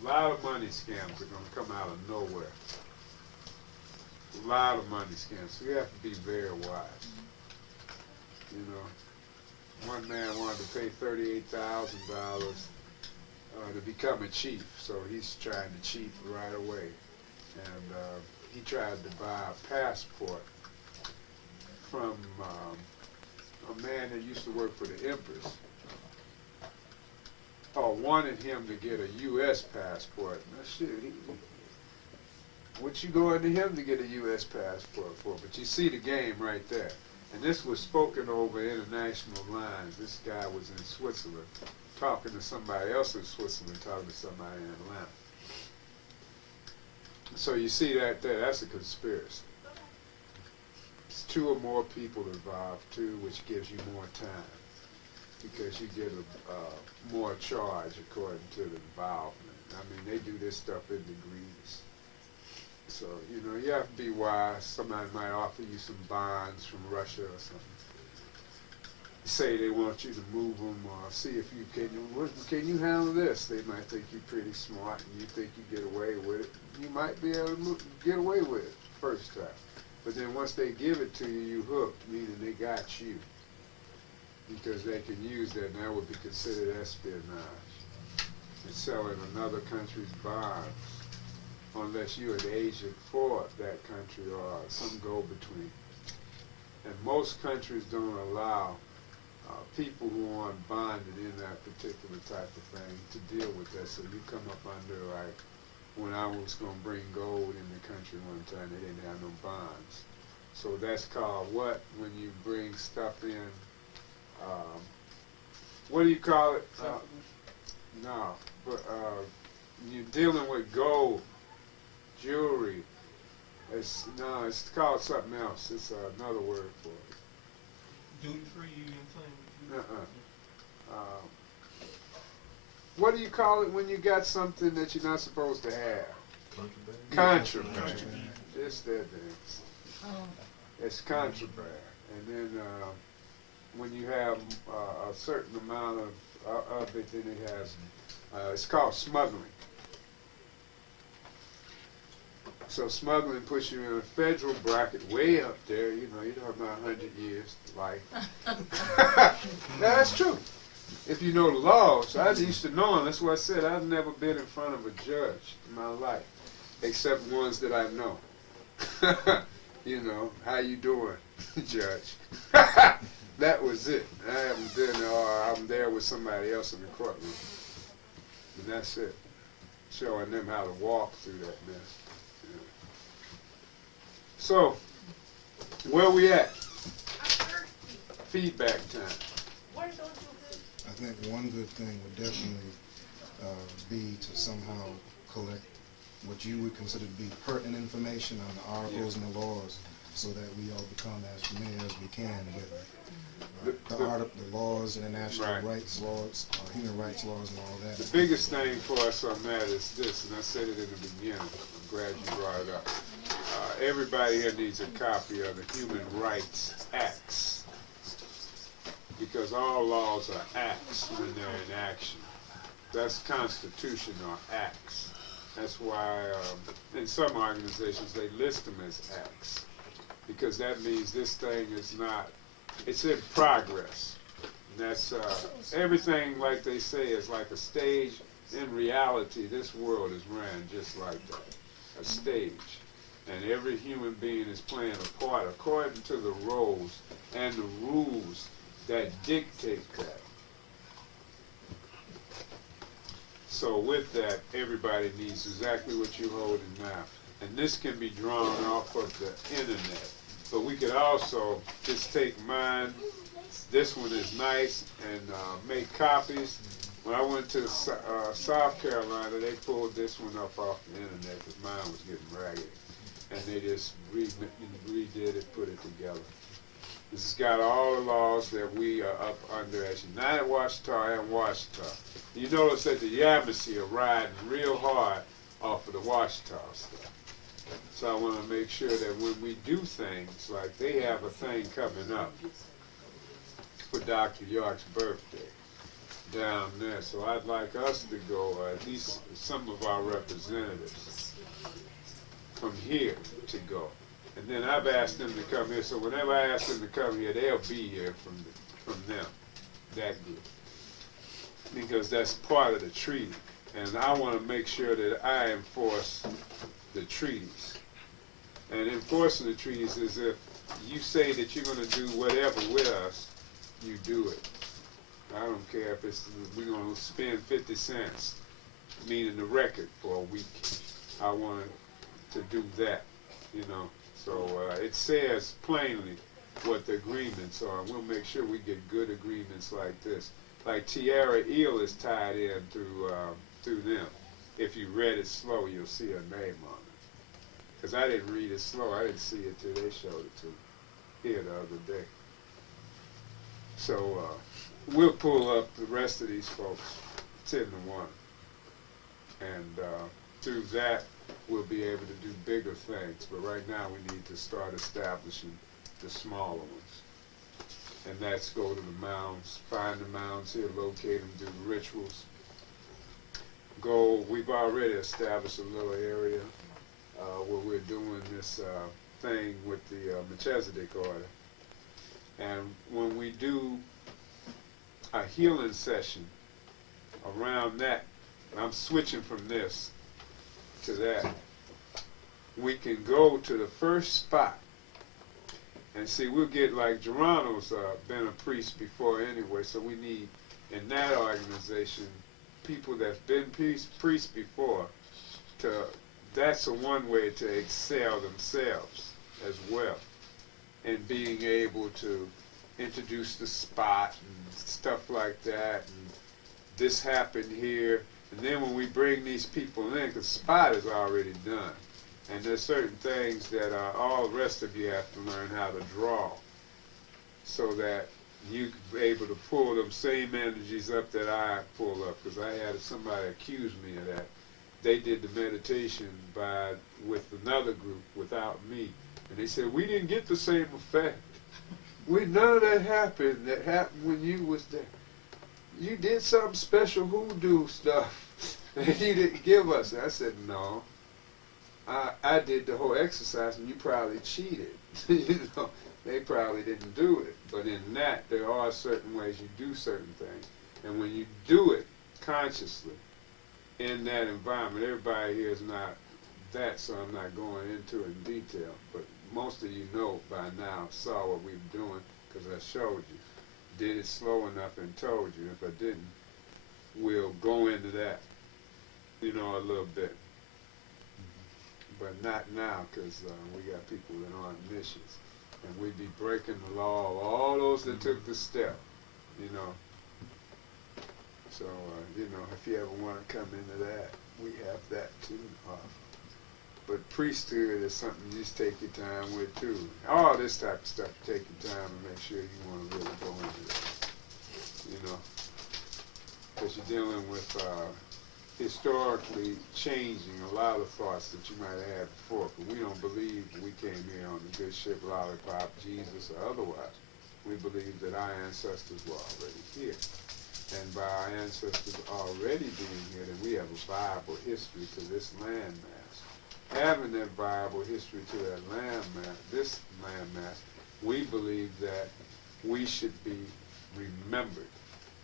A lot of money scams are going to come out of nowhere. A lot of money scams. So you have to be very wise. You know, one man wanted to pay $38,000 to become a chief, so he's trying to cheat right away. And he tried to buy a passport from a man that used to work for the Empress, or wanted him to get a U.S. passport. Now, shit, what you going to him to get a U.S. passport for? But you see the game right there. And this was spoken over international lines. This guy was in Switzerland, talking to somebody else in Switzerland, talking to somebody in Atlanta. So you see that there, that's a conspiracy. It's 2 or more people involved too, which gives you more time, because you get a more charge according to the involvement. I mean, they do this stuff in degrees. So, you know, you have to be wise. Somebody might offer you some bonds from Russia or something. Say they want you to move them, or see if you can you handle this. They might think you're pretty smart and you think you get away with it. You might be able to get away with it first time. But then once they give it to you, you hooked, meaning they got you. Because they can use that, and that would be considered espionage. And selling another country's bonds, unless you're an agent for that country or some go-between. And most countries don't allow people who aren't bonded in that particular type of thing to deal with that. So you come up under, like, when I was going to bring gold in the country one time, they didn't have no bonds. So that's called what? When you bring stuff in, what do you call it? No, but you're dealing with gold, jewelry. It's called something else. It's another word for it. Duty free, you didn't claim. What do you call it when you got something that you're not supposed to have? Contraband. Contraband. It's that thing. It's contraband. And then when you have a certain amount of it, then it has, it's called smuggling. So smuggling puts you in a federal bracket way up there. You know, you're talking about 100 years to life. That's true. If you know the laws, I used to know them. That's what I said. I've never been in front of a judge in my life, except ones that I know. You know, how you doing, judge? That was it. I haven't been, or I'm there with somebody else in the courtroom. And that's it. Showing them how to walk through that mess. Yeah. So, where we at? Feedback time. I think one good thing would definitely be to somehow collect what you would consider to be pertinent information on the articles and the laws, so that we all become as familiar as we can with the laws, international rights laws, human rights laws, and all that. The biggest thing for us on that is this, and I said it in the beginning. I'm glad you brought it up. Everybody here needs a copy of the Human Rights Acts, because all laws are acts when they're in action. That's Constitution or acts. That's why in some organizations they list them as acts, because that means this thing is not, it's in progress. And that's everything, like they say, is like a stage. In reality, this world is ran just like that, a stage. And every human being is playing a part according to the roles and the rules that dictate that. So with that, everybody needs exactly what you hold in now. And this can be drawn off of the internet. But we could also just take mine, this one is nice, and make copies. When I went to South Carolina, they pulled this one up off the internet because mine was getting raggedy. And they just redid it, put it together. This has got all the laws that we are up under as United Washitaw and Washitaw. You notice that the Yamasee are riding real hard off of the Washitaw stuff. So I want to make sure that when we do things, like they have a thing coming up for Dr. York's birthday down there. So I'd like us to go, or at least some of our representatives from here to go. And then I've asked them to come here, so whenever I ask them to come here, they'll be here from them, that group. Because that's part of the treaty. And I want to make sure that I enforce the treaties. And enforcing the treaties is if you say that you're going to do whatever with us, you do it. I don't care if it's we're going to spend 50 cents, meaning the record, for a week. I want to do that, you know. So it says plainly what the agreements are. We'll make sure we get good agreements like this. Like Tierra Eel is tied in through them. If you read it slow, you'll see her name on it. Because I didn't read it slow. I didn't see it till they showed it to me here the other day. So we'll pull up the rest of these folks 10 to 1. And through that, we'll be able to do bigger things. But right now, we need to start establishing the smaller ones. And that's go to the mounds, find the mounds here, locate them, do the rituals. Go, we've already established a little area where we're doing this thing with the Melchizedek order. And when we do a healing session around that, I'm switching from this to that, we can go to the first spot and see, we'll get, like Geronimo's been a priest before anyway, so we need in that organization people that's been priests before. That's a one way to excel themselves as well, and being able to introduce the spot and stuff like that, and this happened here. And then when we bring these people in, because spot is already done, and there's certain things that all the rest of you have to learn how to draw, so that you can be able to pull them same energies up that I pull up. Because I had somebody accuse me of that. They did the meditation with another group without me, and they said we didn't get the same effect. None of that happened. That happened when you was there. You did some special hoodoo stuff, and he didn't give us. I said, no, I did the whole exercise and you probably cheated. You know, they probably didn't do it. But in that, there are certain ways you do certain things. And when you do it consciously in that environment, everybody here is not that, so I'm not going into it in detail. But most of you know by now, saw what we were doing because I showed you. Did it slow enough and told you. If I didn't, we'll go into that, you know, a little bit. But not now, because we got people that are on missions. And we'd be breaking the law of all those that took the step, you know. So, you know, if you ever want to come into that, we have that too. But priesthood is something you just take your time with too. All this type of stuff, you take your time and make sure you want to really go into that, you know. Because you're dealing with historically changing a lot of thoughts that you might have had before. But we don't believe we came here on the good ship, lollipop, Jesus, or otherwise. We believe that our ancestors were already here. And by our ancestors already being here, then we have a viable history to this landmass. Having that viable history to that this landmass, we believe that we should be remembered.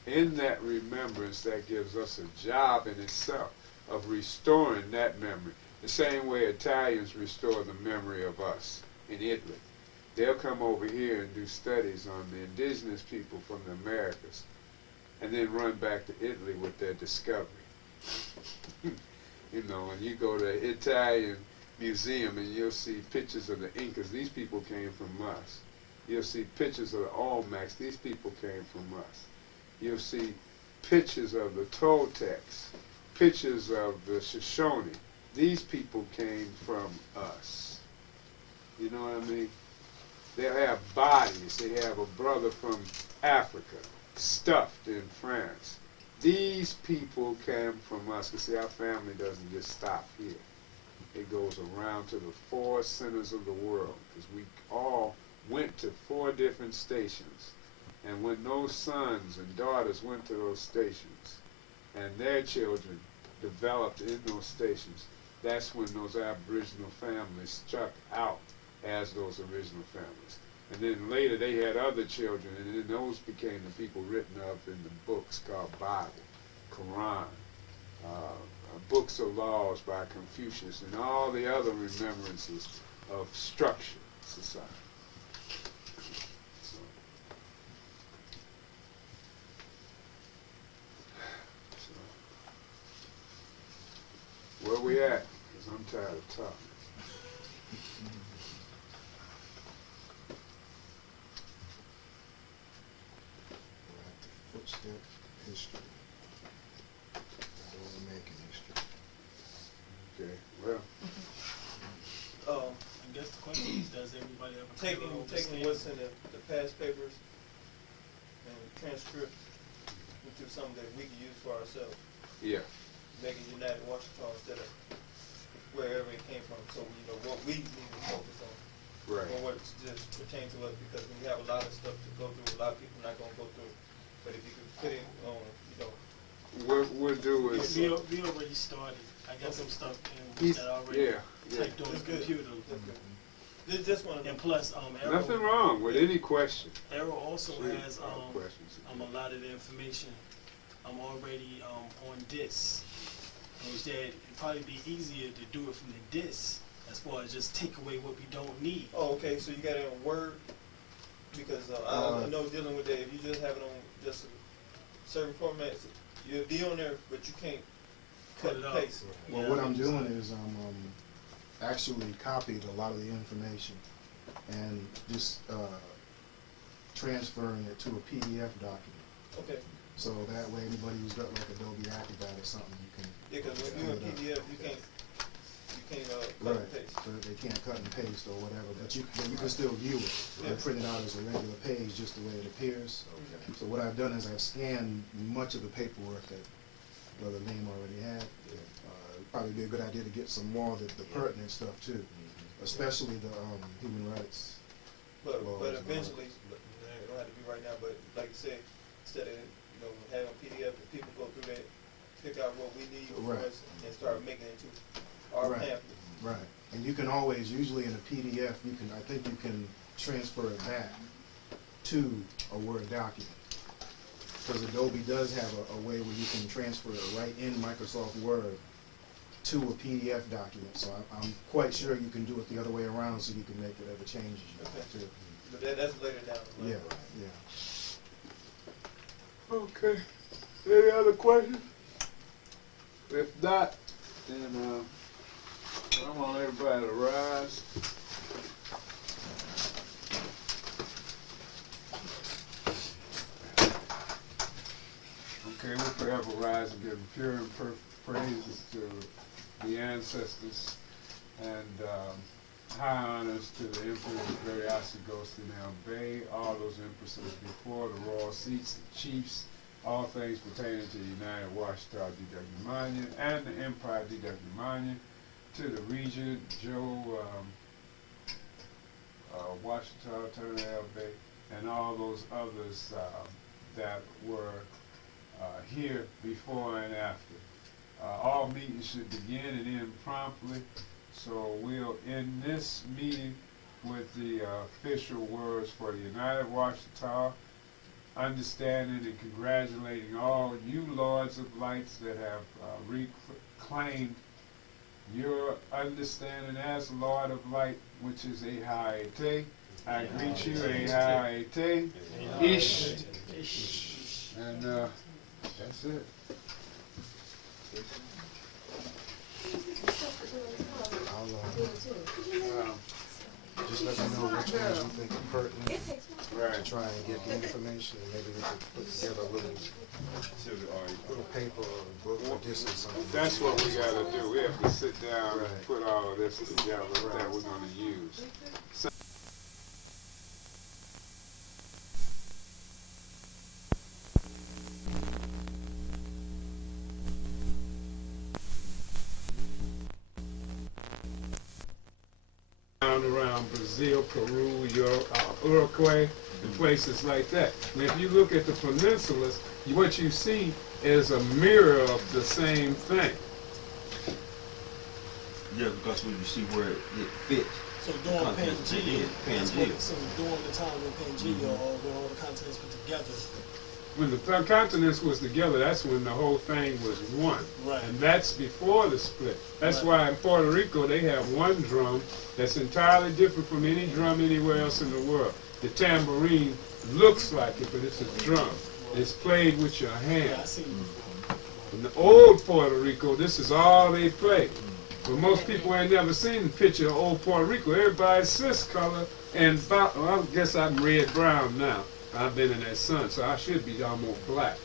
In that remembrance, that gives us a job in itself of restoring that memory. The same way Italians restore the memory of us in Italy. They'll come over here and do studies on the indigenous people from the Americas and then run back to Italy with their discovery. You know, and you go to the Italian museum and you'll see pictures of the Incas. These people came from us. You'll see pictures of the Olmecs. These people came from us. You'll see pictures of the Toltecs, pictures of the Shoshone. These people came from us. You know what I mean? They have bodies. They have a brother from Africa, stuffed in France. These people came from us. Because see, our family doesn't just stop here. It goes around to the 4 centers of the world. Because we all went to 4 different stations. And when those sons and daughters went to those stations and their children developed in those stations, that's when those Aboriginal families struck out as those original families. And then later they had other children, and then those became the people written of in the books called Bible, Quran, books of laws by Confucius, and all the other remembrances of structure society. Where we at? Because I'm tired of talking. Footstep history. Not only making history. Okay, well. I guess the question is, does everybody have a Taking what's in the past papers and transcript into something that we can use for ourselves. Yeah. Making United Washitaw instead of wherever it came from, so we know what we need to focus on. Right. Or what just pertains to us, because we have a lot of stuff to go through, a lot of people not going to go through. But if you could put it on, you know. What we'll do is... We already started. I got some stuff in that already typed on the computer. Just one of them. And plus, Arrow, nothing wrong with any question. Arrow also has questions. a lot of the information already on disc. That it'd probably be easier to do it from the disc as far as just take away what we don't need. Oh, okay, so you got it on Word? Because I know dealing with that, if you just have it on just a certain formats, you'll be on there, but you can't cut and paste. Well, what I'm doing is I'm actually copied a lot of the information and just transferring it to a PDF document. Okay. So that way anybody who's got like Adobe Acrobat or something, you can... Yeah, because when you're in PDF, you can't cut and paste. So they can't cut and paste or whatever, but you can still view it and print it out as a regular page just the way it appears. Okay. So what I've done is I've scanned much of the paperwork that Brother Liam already had. It'd probably be a good idea to get some more of the pertinent stuff too, especially the human rights. But eventually, it don't have to be right now, but like you said, instead of having PDF, the people go through that, pick out what we need for us, and start making it into our pamphlet. Right. And you can always, usually in a PDF, I think you can transfer it back to a Word document. Because Adobe does have a way where you can transfer it right in Microsoft Word to a PDF document. So I'm quite sure you can do it the other way around, so you can make whatever changes you want to. But that's later down the line. Yeah. Okay. Any other questions? If not, then I want everybody to rise. Okay, we'll forever rise and give pure and perfect praises to the ancestors and high honors to the Emperors Berryassi Ghost in El Bay, all those empresses before, the royal seats, the chiefs, all things pertaining to the United Washitaw D.W. Manya and the Empire D.W. Manya, to the Regent Joe Washitaw, Turner El Bay, and all those others that were here before and after. All meetings should begin and end promptly, so we'll end this meeting with the official words for the United Washitaw, understanding and congratulating all you Lords of Lights that have reclaimed your understanding as Lord of Light, which is Ahayete. I greet you, Ahayete, Ish, and that's it. Just let me know which ones you think are pertinent. Right. Try and get the information, and maybe we could put together a little paper or a book or this or something. That's what we got to do. We have to sit down Right. and put all of this together that we're going to use. Around Brazil, Peru, Uruguay, and places like that. And if you look at the peninsulas, what you see is a mirror of the same thing. Yeah, because when you see where it fits. So during Continents Pangea, that is, so during the time when Pangea, or when all the continents were together. When the continents was together, that's when the whole thing was one. Right. And that's before the split. That's Right. why in Puerto Rico they have one drum that's entirely different from any drum anywhere else in the world. The tambourine looks like it, but it's a drum. It's played with your hand. Yeah, I seen it before. In the old Puerto Rico, this is all they play. But most people ain't never seen a picture of old Puerto Rico. Everybody's cis color, and well, I guess I'm red-brown now. I've been in that sun, so I should be almost black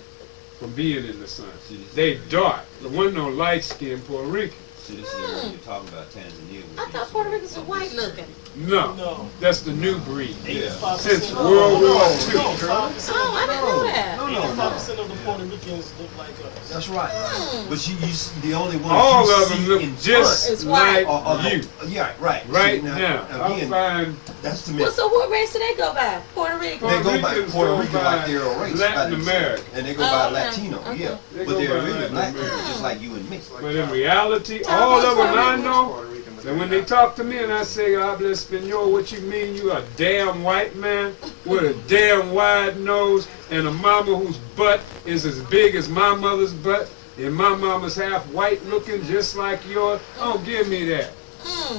from being in the sun. They dark. There wasn't no light-skinned Puerto Rican. See, this is the area you're talking about, Tanzania. I thought Puerto Ricans were white looking. No, No. that's the new breed. 85% Since of- World War no, II. no, 5% Oh, I didn't know that. 85% of the Puerto Ricans look like us. That's right. But you see, the only ones All you of see them look in just It's like white. you. Yeah, right. Right See, now, I again, find that's the Well, myth. so what race do they go by? Puerto Rican. They go by Ricans Puerto go Rican by like they're a race. Latin by themselves. American. And they go Oh, by okay. Latino, Okay. yeah. They But go they're by really Latin black American. people, just like you and me. But in reality, Tell all us of them what I it know, Puerto Rican, but and when they're they not. talk to me and I say, "Habla Espanol," what you mean? You a damn white man with a damn wide nose and a mama whose butt is as big as my mother's butt, and my mama's half white looking just like yours. Don't give me that.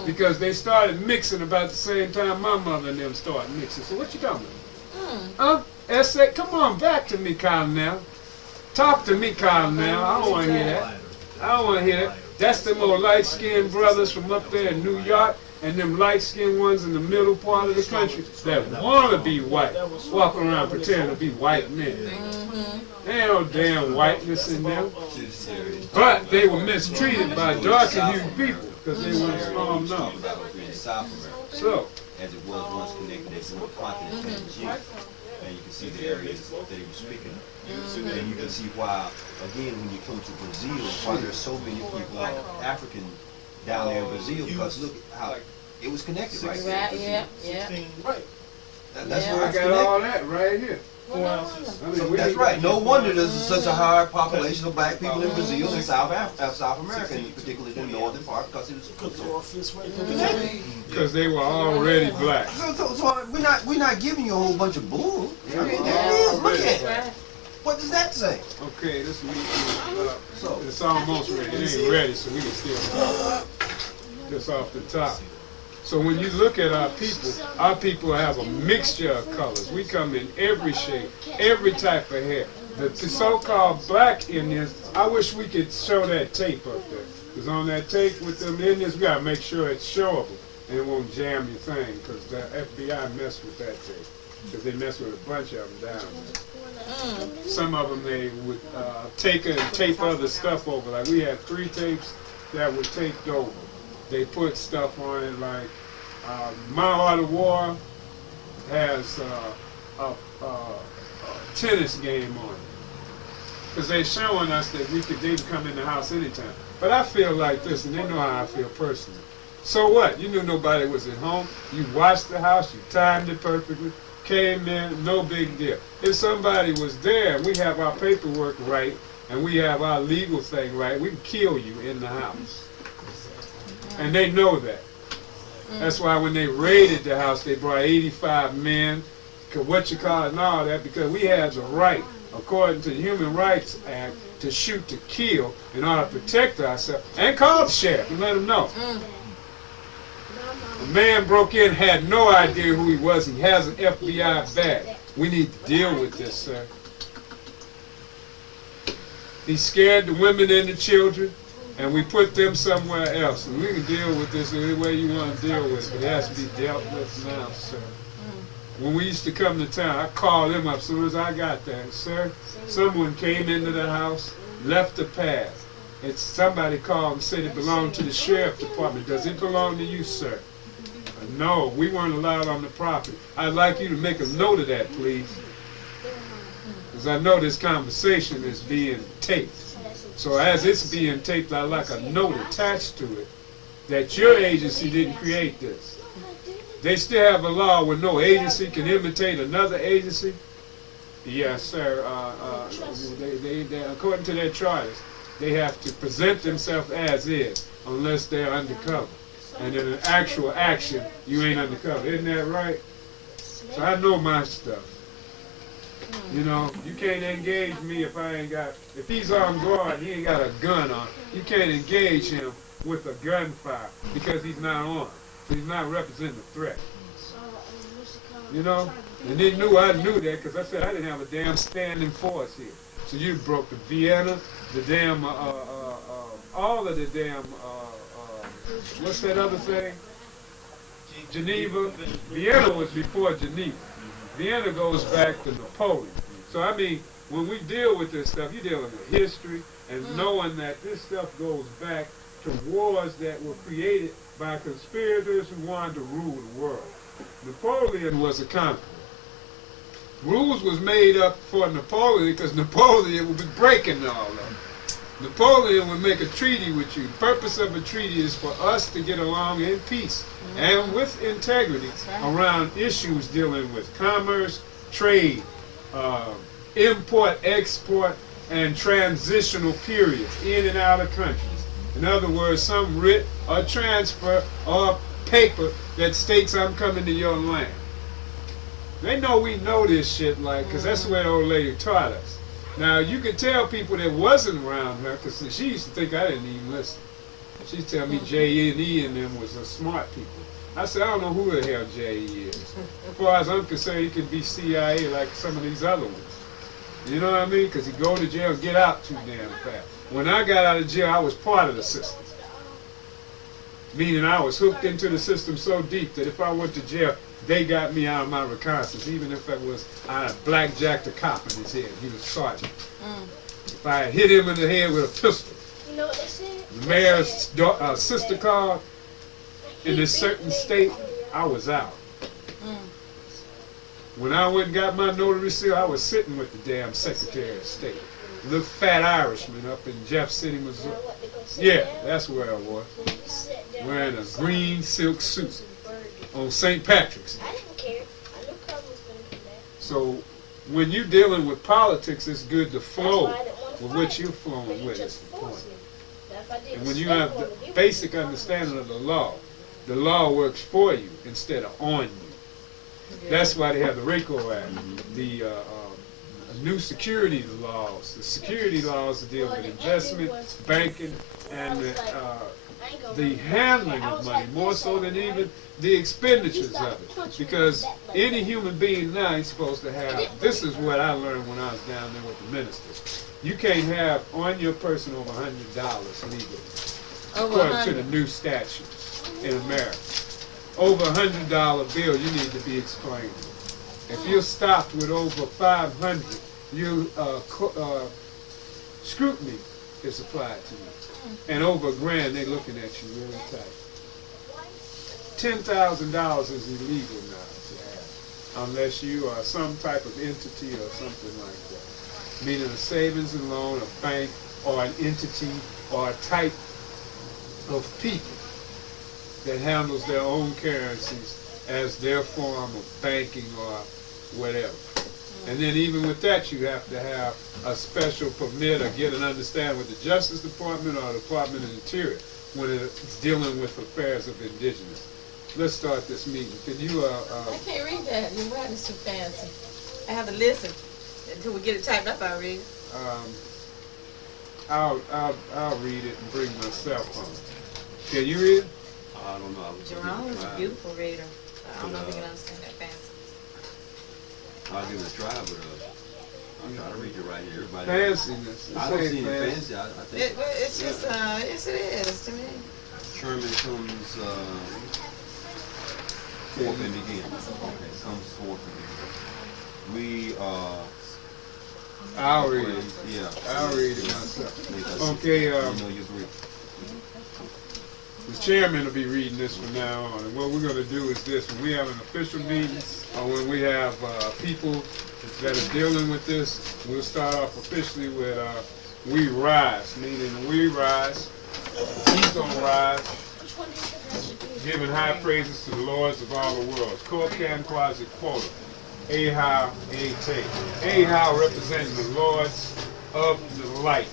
Because they started mixing about the same time my mother and them started mixing. So what you talking about? Essay, come on back to me, Kyle, now. Talk to me, Kyle, now. I don't want to hear that. I don't want to hear that. That's them old light-skinned brothers from up there in New York and them light-skinned ones in the middle part of the country that want to be white, walking around pretending to be white men. There ain't no damn whiteness in them. But they were mistreated by darker-hued people because they weren't strong enough. In South America, So, as it was once connected as one continent, Pangea. And you can see the areas that they were speaking of. And you can see why, again, when you come to Brazil, why there's so many people like African down there in Brazil, because look how it was connected right there. Right, yeah, yeah. Right. That's Yeah. where I it's got connected. all that right here. 4 ounces. I mean, we That's need- right. No wonder there's such a high population of black people in Brazil and South America, and particularly the northern part, because it was Cook the raw fish right from because they were already black. So we're not giving you a whole bunch of bull. I mean, there it is. Look at it. What does that say? Okay, this meat is So it's almost ready. It ain't ready, so we can still just off the top. So when you look at our people have a mixture of colors. We come in every shape, every type of hair. The so-called black Indians, I wish we could show that tape up there. Because on that tape with them Indians, we got to make sure it's showable. And it won't jam your thing, because the FBI messed with that tape. Because they messed with a bunch of them down there. Some of them they would take and tape other stuff over. Like we had 3 tapes that were taped over. They put stuff on it like My Art of War has a tennis game on it. Because they're showing us that they can come in the house anytime. But I feel like this, and they know how I feel personally. So what? You knew nobody was at home. You watched the house. You timed it perfectly. Came in, no big deal. If somebody was there, we have our paperwork right, and we have our legal thing right, we can kill you in the house. And they know that. That's why when they raided the house, they brought 85 men, and all that, because we had the right, according to the Human Rights Act, to shoot to kill in order to protect ourselves, and call the sheriff and let them know. A man broke in, had no idea who he was. He has an FBI badge. We need to deal with this, sir. He scared the women and the children, and we put them somewhere else. And we can deal with this any way you want to deal with it, but it has to be dealt with now, sir. When we used to come to town, I called him up as soon as I got there. Sir, someone came into the house, left the pad. Somebody called and said it belonged to the sheriff department. Does it belong to you, sir? No, we weren't allowed on the property. I'd like you to make a note of that, please. Because I know this conversation is being taped. So as it's being taped, I'd like a note attached to it that your agency didn't create this. They still have a law where no agency can imitate another agency. Yes, sir. According to their charters, they have to present themselves as is, unless they're undercover. And in an actual action, you ain't undercover. Isn't that right? So I know my stuff. You know, you can't engage me if he's on guard, he ain't got a gun on. You can't engage him with a gunfire because he's not on. So he's not representing a threat. You know? And they knew I knew that because I said I didn't have a damn standing force here. So you broke the Vienna, the damn, all of the damn, what's that other thing? Geneva. Vienna was before Geneva. Vienna goes back to Napoleon. So I mean, when we deal with this stuff, you're dealing with history and knowing that this stuff goes back to wars that were created by conspirators who wanted to rule the world. Napoleon was a conqueror. Rules was made up for Napoleon because Napoleon would be breaking all of them. Napoleon would make a treaty with you. The purpose of a treaty is for us to get along in peace and with integrity around issues dealing with commerce, trade, import, export, and transitional periods in and out of countries. In other words, some writ or transfer or paper that states I'm coming to your land. They know we know this shit, like, because that's the way the old lady taught us. Now, you could tell people that wasn't around her, because she used to think I didn't even listen. She'd tell me J.E. and them was the smart people. I said, I don't know who the hell J.E. is. As far as I'm concerned, he could be CIA like some of these other ones. You know what I mean? Because he go to jail and get out too damn fast. When I got out of jail, I was part of the system. Meaning I was hooked into the system so deep that if I went to jail, they got me out of my reconnaissance, even if it was I blackjacked a cop in his head. He was sergeant. If I had hit him in the head with a pistol, the mayor's sister called in a certain state, I was out. When I went and got my notary seal, I was sitting with the damn Secretary of State. Little fat Irishman up in Jeff City, Missouri. Yeah, that's where I was. Wearing a green silk suit on St. Patrick's Day. I didn't care. I knew Carl was going to do that. So when you're dealing with politics, it's good to flow with what you're flowing with. Is the point. And when you have the basic understanding of the law works for you instead of on you. That's why they have the RICO Act, the new security laws. The security laws deal with investment, banking, and the handling of money, more so than even the expenditures of it. Because any human being now is supposed to have, this is what I learned when I was down there with the ministers. You can't have on your person over $100 legally, according to the new statutes in America. Over $100 bill, you need to be explained. If you're stopped with over 500, you scrutiny is applied to you. And over $1,000, they're looking at you really tight. $10,000 is illegal now to have, unless you are some type of entity or something like that. Meaning a savings and loan, a bank, or an entity, or a type of people that handles their own currencies as their form of banking or whatever. And then even with that, you have to have a special permit or get an understanding with the Justice Department or the Department of the Interior when it's dealing with affairs of indigenous. Let's start this meeting. Can you, I can't read that. Your writing's too fancy. I have to listen until we get it typed up. I'll read it. I'll read it and bring my cell phone. Can you read it? I don't know. Jerome is a beautiful reader. I don't know if you can understand that fancy. I'll give it a try, but I'm trying to read it right here. Everybody, Fanciness. I don't see any fancy. I think It's just, yes it is to me. Sherman comes forth and begins. Okay, comes forth and begins. I'll read it. Yeah. I'll read it myself. Because Okay, you know you agree. the chairman will be reading this from now on. And what we're going to do is this. When we have an official meeting, or when we have people that are dealing with this, we'll start off officially with we rise, meaning we rise, he's going to rise, giving high praises to the lords of all the worlds. Kokan Quasi Quota. Ahau Ate. Ahau representing the lords of the light.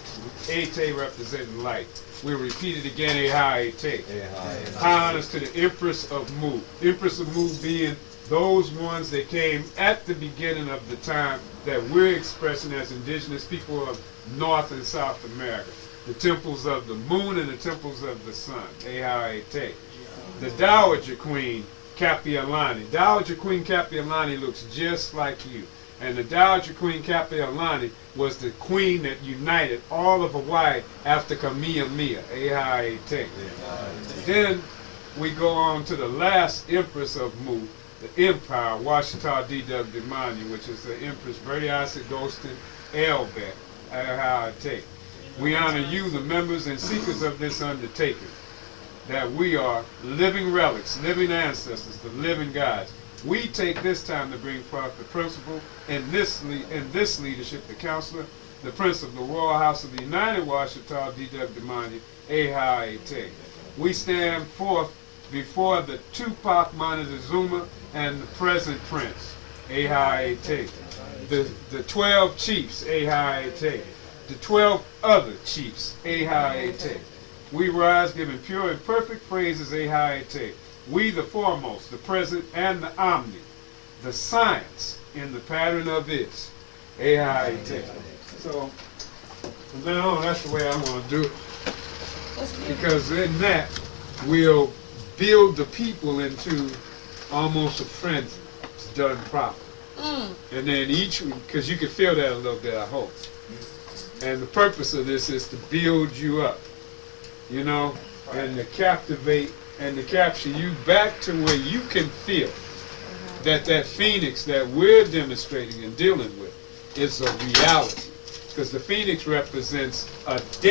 Ate representing light. We'll repeat it again. Ahau Ate. High honors to the Empress of Mu. Empress of Mu being those ones that came at the beginning of the time that we're expressing as indigenous people of North and South America. The temples of the moon and the temples of the sun. Ahau Ate. The Dowager Queen, Kapi'olani. Dowager Queen Kapi'olani looks just like you. And the Dowager Queen Kapi'olani was the queen that united all of Hawaii after Kamehameha. Ahau Ate. Then we go on to the last Empress of Mu, the Empire, Washitaw Demani, which is the Empress Verdiasa Ghostin Elbet. Ahau Ate. We honor you, the members and seekers of this undertaking, that we are living relics, living ancestors, the living gods. We take this time to bring forth the principal in this leadership, the counselor, the prince of the Royal House of the United Washitaw Demani, Ahau Ate. We stand forth before the Tupac Montezuma and the present prince, Ahau Ate. The 12 chiefs, Ahau Ate. The 12 other chiefs, Ahau Ate. We rise giving pure and perfect praises, Ahau Ate. We the foremost, the present and the omni, the science in the pattern of this, Ahau Ate. So, from now on, that's the way I want to do it. Because in that, we'll build the people into almost a frenzy. It's done properly. And then each, because you can feel that a little bit, I hope. And the purpose of this is to build you up, you know, and to captivate and to capture you back to where you can feel that that phoenix that we're demonstrating and dealing with is a reality. Because the phoenix represents a day.